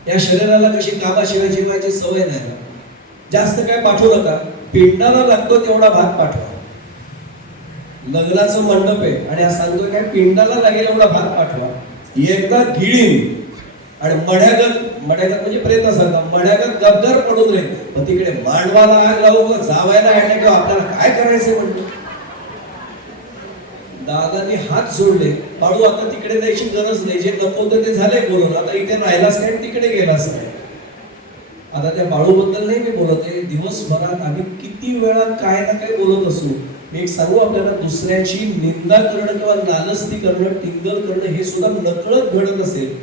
या शरीराला कशी कामाशिवाय जेवायची सवय नाही ना, जास्त काय पाठवू नका. पिंडाला लागतो तेवढा भात पाठवा. लग्नाचं मंडप आहे आणि आज सांगतोय काय, पिंडाला लागेल एवढा भात पाठवा. एकदा गिळीन आणि मढ्यागत म्हणजे प्रेतासारखा मढ्यागत गबगर पडून राहील. पण तिकडे मांडवाला आग लावू, जावायला आणले किंवा आपल्याला काय करायचंय म्हणतो. दादानी हात जोडले, बाळू आता तिकडे जायची गरज नाही, जे नको होतं ते झालंय बोलून, आता इथे राहिलाच काय तिकडे गेलाच नाही. आता त्या बाळूबद्दल नाही मी बोलत आहे. दिवसभरात आम्ही किती वेळा काय ना काय बोलत असू. मी एक सांगू आपल्याला, दुसऱ्याची निंदा करणं किंवा नालस्ती करणं, टिंगल करणं हे सुद्धा नकळत घडत असेल.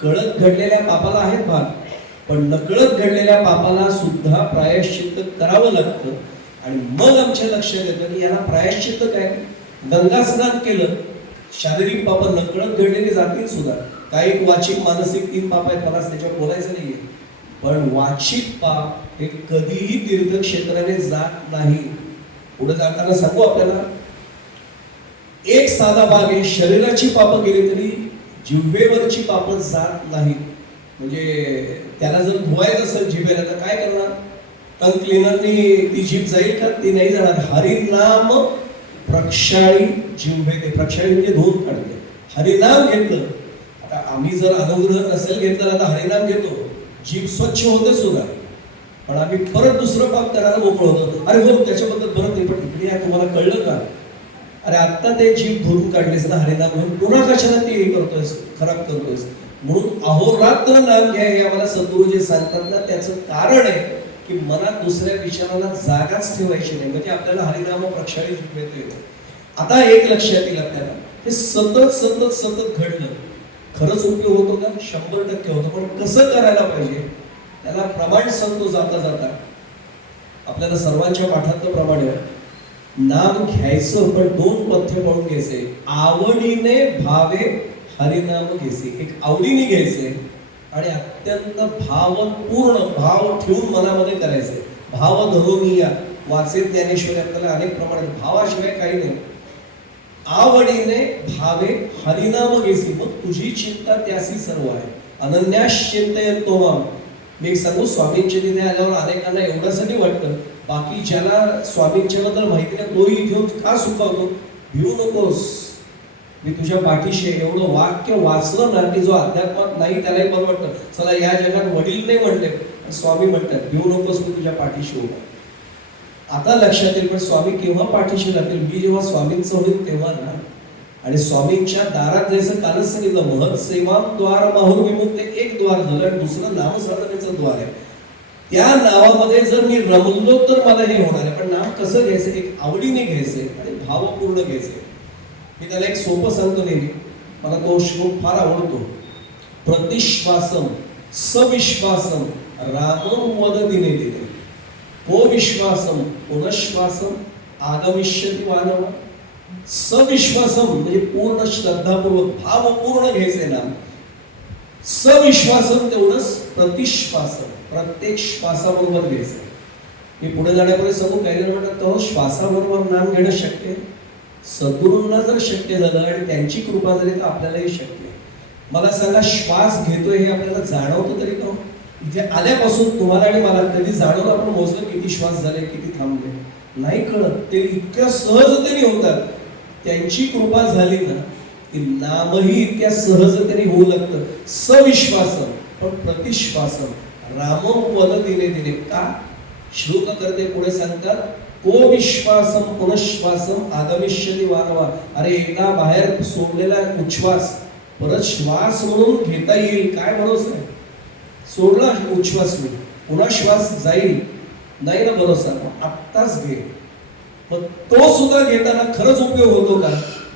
कळत घडलेल्या पापाला आहेत भाग, पण नकळत घडलेल्या पापाला सुद्धा प्रायश्चित्त करावं लागतं. आणि मग आमच्या लक्षात येतं की याला प्रायश्चित्त काय. गंगा स्नान केलं, शारीरिक पाप नकळत घडलेली जातील सुद्धा. काही वाचिक मानसिक 3 पाप आहेत, मला त्याच्यावर बोलायचं नाहीये. पण वाचिक पाप हे कधीही तीर्थक्षेत्राने जात नाही. पुढे जाताना सांगू आपल्याला, एक साधा भाग आहे, शरीराची पापं गेली तरी जिव्हेवरची पापं जात नाही. म्हणजे त्याला जर धुवायचं असेल जिभेला तर काय करणार, टंग क्लिनरनी ती जीभ जाईल का, ती नाही जाणार. हरिनाम प्रक्षाळी जिव्हे, ते प्रक्षाळी म्हणजे धुवून काढते. हरिनाम घेतलं, आता आम्ही जर अनुग्रह नसेल घेतला तर हरिनाम घेतो, जीभ स्वच्छ होते सुद्धा, पण आम्ही परत दुसरं पाप करायला मोकळ होतो. अरे हो त्याच्याबद्दल परत नाही, पण इकडे तुम्हाला कळलं का, अरे आत्ता ते जीभ धुवून काढलीस ना हरिनाम म्हणून, पुन्हा कशाला ते हे करतोयस, खराब करतोयस. म्हणून अहोरात्र नाम घ्या हे आम्हाला सद्गुरू जे सांगतात ना, त्याचं कारण आहे की मनात दुसऱ्या विचाराला जागाच ठेवायची नाही. म्हणजे आपल्याला हरिनाम प्रक्षाळी जिव्हेत. आता एक लक्षात येईल आपल्याला, हे सतत सतत सतत घडलं, खरंच उपयोग होतो का, 100% होतो. पण कसं करायला पाहिजे त्याला प्रमाण सांगतो जाता जाता. आपल्याला सर्वांच्या पाठातलं प्रमाण आहे, नाम घ्यायचं पण 2 पथ्य म्हणून घ्यायचे. आवडीने भावे हरिनाम घ्यायचे, एक आवडीने घ्यायचे आणि अत्यंत भावपूर्ण भाव ठेवून मनामध्ये करायचे. भाव धरून या वाचे ज्ञानेश्वरी आपल्याला अनेक प्रमाणात, भावाशिवाय काही नाही. आवडीने भावे हरिनाम घेसी, मग तुझी चिंता त्यासी सर्व आहे. अनन्यास चिंतयतो माम. मी सांगू, स्वामींच्या तिथे आल्यावर अनेकांना एवढ्यासाठी वाटतं, बाकी ज्याला स्वामींच्या बद्दल माहिती नाही तोही घेऊन का सुखावतो. भिवू नकोस, मी तुझ्या पाठीशी आहे. एवढं वाक्य वाचलं ना की जो अध्यात्मात नाही त्यालाही बरं वाटतं. चला या जगात वडील नाही म्हणले, स्वामी म्हणतात भिऊ नकोस, मी तुझ्या पाठीशी उभा. आता लक्षात येईल पण स्वामी केव्हा पाठीशी लागतील, मी जेव्हा स्वामींचं होईल तेव्हा ना. आणि स्वामींच्या दारात जायचं कालच सांगितलं, महत् सेवाम द्वार माहुर विमुक्त, एक द्वार झालं आणि दुसरं नामसाधनेचं द्वार आहे. त्या नावामध्ये जर मी रमलो तर मला हे होणार आहे. पण नाम कसं घ्यायचं, एक आवडीने घ्यायचंय आणि भावपूर्ण घ्यायचंय. मी त्याला एक सोपं सांगतो नेहमी, मला तो श्लोक फार आवडतो. प्रतिश्वासम सविश्वासम रामं वद दिने दिने, को विश्वासम पुनश्वासम आगमिष्यति मानव. सविश्वासम म्हणजे पूर्ण श्रद्धापूर्वक भावपूर्ण घ्यायचंय नाम. सविश्वासम तेवढंच प्रतिश्वासम, प्रत्येक श्वासाबरोबर घ्यायचं. मी पुढे जाण्यापूर्वी सांगू, काही जण म्हणतात तो श्वासाबरोबर नाम घेणं शक्य आहे. सद्गुरूंना जर शक्य झालं आणि त्यांची कृपा झाली तर आपल्यालाही शक्य आहे. मला सांगा, श्वास घेतोय हे आपल्याला जाणवतं तरी का? इथे आल्यापासून तुम्हाला आणि मला कधी जाणवलं आपण मोजलं किती श्वास झाले, किती थांबले? नाही कळत. ते इतक्या सहजतेने होतात. त्यांची कृपा झाली ना की नामही इतक्या सहजतेने होऊ लागतं. सविश्वासम पण प्रतिश्वासम रामं वद दिने दिने. का? श्लोक करते पुढे सांगतात, को विश्वासम पुनश्वासम आगमिष्यति मानवा. अरे एकदा बाहेर सोडलेला उच्छ्वास परत श्वास म्हणून घेता येईल काय भरोसा आहे? सोडला उच्छ्वास मी, पुन्हा श्वास जाईल नाही ना भरोसा. आत्ताच घे. पण तो सुद्धा घेताना खरंच उपयोग होतो का?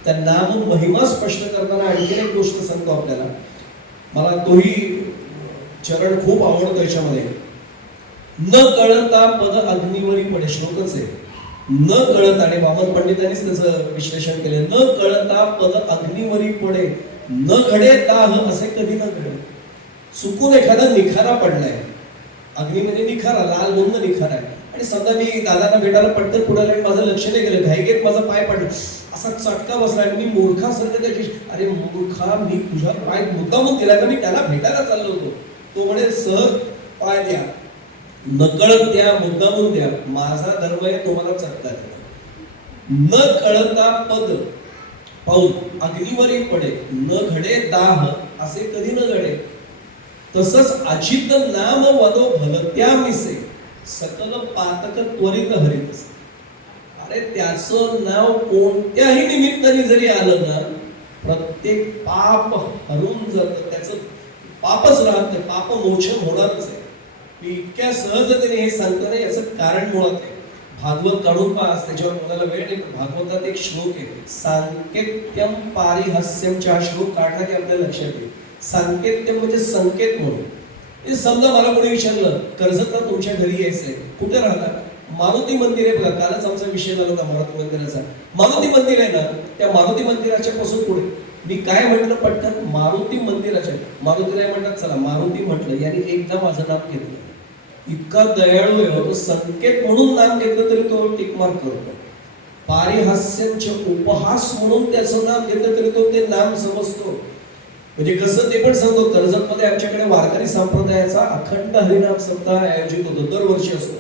त्या नाम महिमा स्पष्ट करताना आणखी एक गोष्ट सांगतो आपल्याला. मला तोही चरण खूप आवडतो याच्यामध्ये. न कळता पद अग्निवरी पडे, श्लोकच आहे. न कळत, आणि वामन पंडितांनीच त्याचं विश्लेषण केले. न कळता पद अग्निवरी पडे, न घडे दाह असे कधी न घडे. चुकून एखादा निखारा पडलाय, अग्नी म्हणजे निखारा, लाल बुंद निखारा आहे, आणि समजा मी दादांना भेटायला पटकन पुढे लागेल, माझं लक्ष नाही गेलं, घाईगेत माझा पाय पडला, असा चटका बसला आणि मी मूर्खासारखं त्याची, अरे मूर्खा मी तुझा पाय मुद्दामून केला का? मी त्याला भेटायला चाललो होतो. तो म्हणे सहज पाय द्या, नकळत द्या, मुद्दामून द्या, माझा धर्म आहे तुम्हाला चटका द्या. न कळता पद पाऊल अग्निवरी पडे, न घडे दाह असे कधी न घडे. तसंच अचित नाम वदो भलत्या मिसे, सकल पातक त्वरित हरित. अरे त्याचं नाव कोणत्याही निमित्ताने जरी आलं ना, प्रत्येक पाप हरून जातं, त्याचं पापच राहत नाही, पाप मोचन होणारच आहे. मी इतक्या सहजतेने हे सांगतो ना, याचं कारण मुळात आहे. भागवत काढून पहा, त्याच्यावर मुलाला वेळ नाही. भागवतात एक श्लोक आहे, सांकेत्यम पारिहास्यम. श्लोक काढला की आपल्याला लक्षात येईल. सांकेत्यम म्हणजे संकेत म्हणून. समजा मला कोणी विचारलं, कर्जतला तुमच्या घरी यायचंय, कुठे राहतात? मारुती मंदिर आहे बघा, कालच आमचा विषय झाला होता मारुती मंदिराचा. मारुती मंदिर आहे ना, त्या मारुती मंदिराच्या पासून पुढे. मी काय म्हटलं पटकन? मारुती मंदिराच्या. मारुतीला म्हणतात, चला मारुती म्हटलं, यांनी एकदा माझं नाव घेतलं. इतका दयाळू आहे, तो संकेत म्हणून नाम घेतलं तरी तो टिकमार्क करतो. पारिहास्यंच उपहास म्हणून त्याचं नाम घेतलं तरी तो ते नाम समजतो. म्हणजे कसं ते पण सांगतो, कर्जतमध्ये आमच्याकडे वारकरी संप्रदायाचा अखंड हरिनाम सप्ताह आयोजित होतो, दरवर्षी असतो.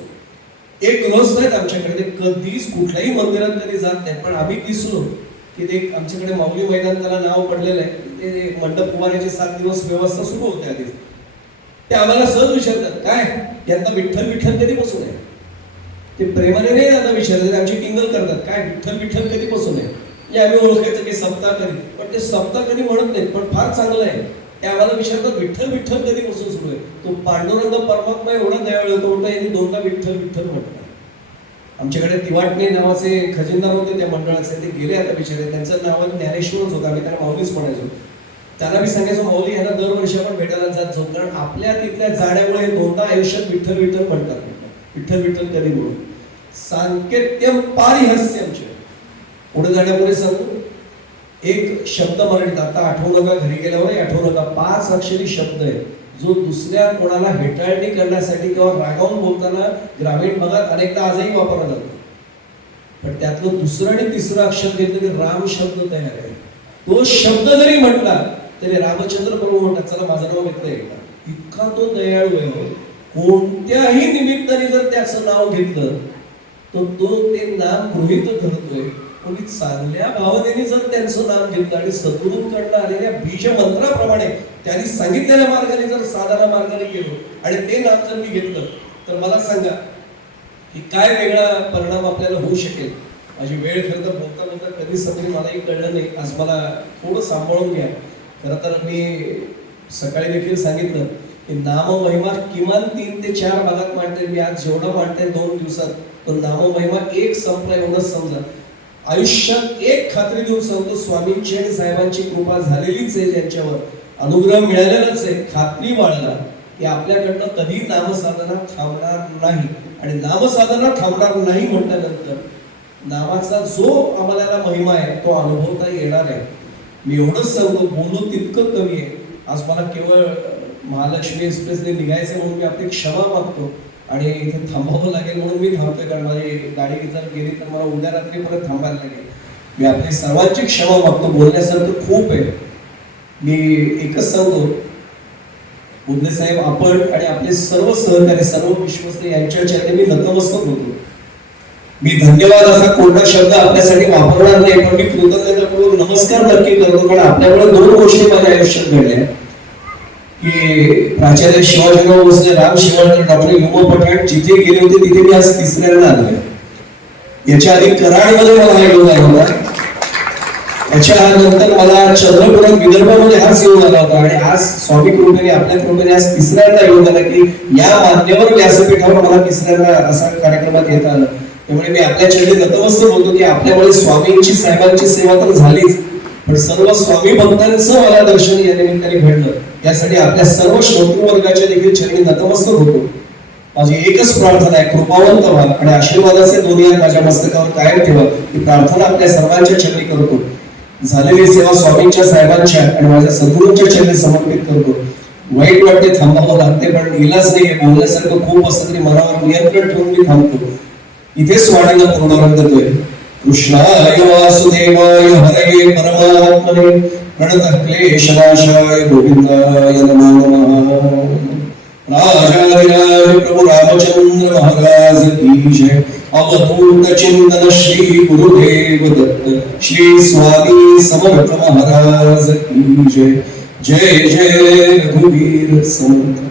एक गृहस्थ आहेत आमच्याकडे, ते कधीच कुठल्याही मंदिरात कधी जात नाही, पण आम्ही दिसलो की ते आमच्याकडे माऊली मैदान त्याला नाव पडलेलं आहे, ते मंडप उभारायचे 7 दिवस व्यवस्था सुरू होते आधी. ते आम्हाला सहज विचारतात, काय यांना विठ्ठल विठ्ठल कधीपासून आहे? ते प्रेमाने नाही दादा विचारतात, आमची टिंगल करतात, काय विठ्ठल विठ्ठल कधीपासून आहे? आम्ही ओळखायचं की सप्ताह कधी, पण ते सप्ताह कधी म्हणत नाहीत, पण फार चांगलं आहे. ते आम्हाला विचारतात विठ्ठल विठ्ठल कधीपासून सुरू आहे? तो पांडुरंग परमात्मा एवढा दयाळू होतो, म्हणता यांनी 2दा विठ्ठल विठ्ठल म्हटलं. आमच्याकडे तिवाटणे नावाचे खजिनदार होते त्या मंडळाचे, ते गेले आता विचारे. त्यांचं नाव ज्ञानेश्वरच होतं, आम्ही त्यांना माऊलीच म्हणायचो. त्यांना मी सांगायचो, माऊली यांना दरवर्षी आपण भेटायला जात जाऊ, कारण आपल्या तिथल्या जाण्यामुळे 2दा आयुष्यात विठ्ठल विठ्ठल म्हणतात. विठ्ठल विठ्ठल कधी म्हणून सांकेत्यम पारिहास्यम. पुढे जाण्यापुढे सांगू, एक शब्द मराठीत आता आठवू नका, घरी गेल्यावर आठवू नका. 5 अक्षरी शब्द आहे, जो दुसऱ्या कोणाला हेटाळणी करण्यासाठी किंवा रागावून बोलताना ग्रामीण भागात अनेकदा आजही वापरला जातो. पण त्यातलं दुसरं आणि तिसरं अक्षर घेतलं की राम शब्द तयार आहे. तो शब्द जरी म्हटला तरी रामचंद्र प्रभू म्हणतात, चला माझं नाव घेतलं एकदा. इतका तो दयाळू आहे. कोणत्याही निमित्ताने जर त्याचं नाव घेतलं तर तो ते नाम गृहीत धरतोय. कोणी चांगल्या भावनेने जर त्यांचं नाम घेतलं आणि सद्गुरूंकडनं आलेल्या बीज मंत्राप्रमाणे त्यांनी सांगितलेल्या मार्गाने जर साधारण मार्गाने गेलो आणि ते नाम जर मी घेतलं तर मला सांगा की काय वेगळा परिणाम आपल्याला होऊ शकेल. माझी वेळ खरं तर बोलता बोलता कधी संपली मलाही कळलं नाही. आज मला थोडं सांभाळून घ्या. खरं तर मी सकाळी देखील सांगितलं की नाममहिमा किमान 3 ते 4 भागात मांडते मी. आज जेवढा मांडते 2 दिवसात तो नाममहिमा एक संपला एवढंच समजा. आयुष्यात एक खात्री देऊन सांगतो, स्वामींची आणि साहेबांची कृपा झालेलीच आहे, ज्यांच्यावर अनुग्रह मिळालेलाच आहे. खात्री बाळगा की आपल्याकडनं कधी नामसाधना थांबणार नाही. आणि नामसाधना थांबणार नाही म्हटल्यानंतर नामाचा जो आम्हाला महिमा आहे तो अनुभवता येणार आहे. मी एवढंच सांगतो, बोलू तितकं कमी आहे. आज मला केवळ महालक्ष्मी एक्सप्रेसने निघायचं म्हणून मी आपली क्षमा मागतो आणि इथे थांबावं लागेल म्हणून मी थांबतोय, कारण माझी गाडी जर गेली तर मला उद्या रात्री परत थांबायला लागेल. मी आपली सर्वांची क्षमा मागतो. बोलण्यासारखं खूप आहे. मी एकच सांगतो, बुद्धे साहेब आपण आणि आपले सर्व सहकारी सर्व विश्वस्त यांच्या चरणी मी नतमस्तक होतो. मी धन्यवाद असा कोणता शब्द आपल्यासाठी वापरणार नाही, पण मी कृतज्ञतापूर्वक नमस्कार नक्की करतो. कारण आपल्याकडे 2 गोष्टी माझ्या आयुष्यात घडल्या की प्राचार्य शिवाजीराव भोसले, राम शिवाळकर, डॉक्टर युवा पठाण जिथे गेले होते तिथे मी आज 3ऱ्यांदा आलोय. याच्या आधी कराडमध्ये मला हा योग आला होता. याच्यानंतर मला चंद्रपुरात विदर्भामध्ये हाच योग आला होता आणि आज स्वामी कृपेने आपल्या कृपेने आज 3ऱ्यांदा योग आला की या मान्यवर व्यासपीठावर मला 3ऱ्यांदा असा कार्यक्रमात येता आलं. त्यामुळे मी आपल्या चरणी नतमस्तक होतो की आपल्यामुळे स्वामींची साहेबांची सेवा तर झालीच, पण सर्व स्वामी भक्तांचं मला दर्शन या निमित्ताने घडलं. यासाठी आपल्या सर्व श्रोतृ वर्गाच्या देखील चरणी नतमस्तक होतो. माझी एकच प्रार्थना आहे, कृपावंत व्हा आणि आशीर्वादाचे दोन्ही हात माझ्या मस्तकावर कायम ठेवा. ही प्रार्थना आपल्या सर्वांच्या चरणी करतो. झालेली सेवा स्वामींच्या साहेबांच्या आणि माझ्या सद्गुरूंच्या चरणी समर्पित करतो. वाईट वाटते, थांबावं लागते, पण इलाज नाही. बोलण्यासारखं खूप असतं तरी मनावर नियंत्रण ठेवून मी थांबतो. इथेच वाणीला पूर्णारंभ देतोय. कृष्णाय वासुदेवाय हरये परमात्मने प्रणतः क्लेशनाशाय गोविंदाय नमो नमः. राजाधिराज प्रभु रामचंद्र महाराज की जय. अवधूत चिंतन श्री गुरुदेव दत्त श्री स्वामी समर्थ महाराज की जय. जय जय रघुवीर समर्थ.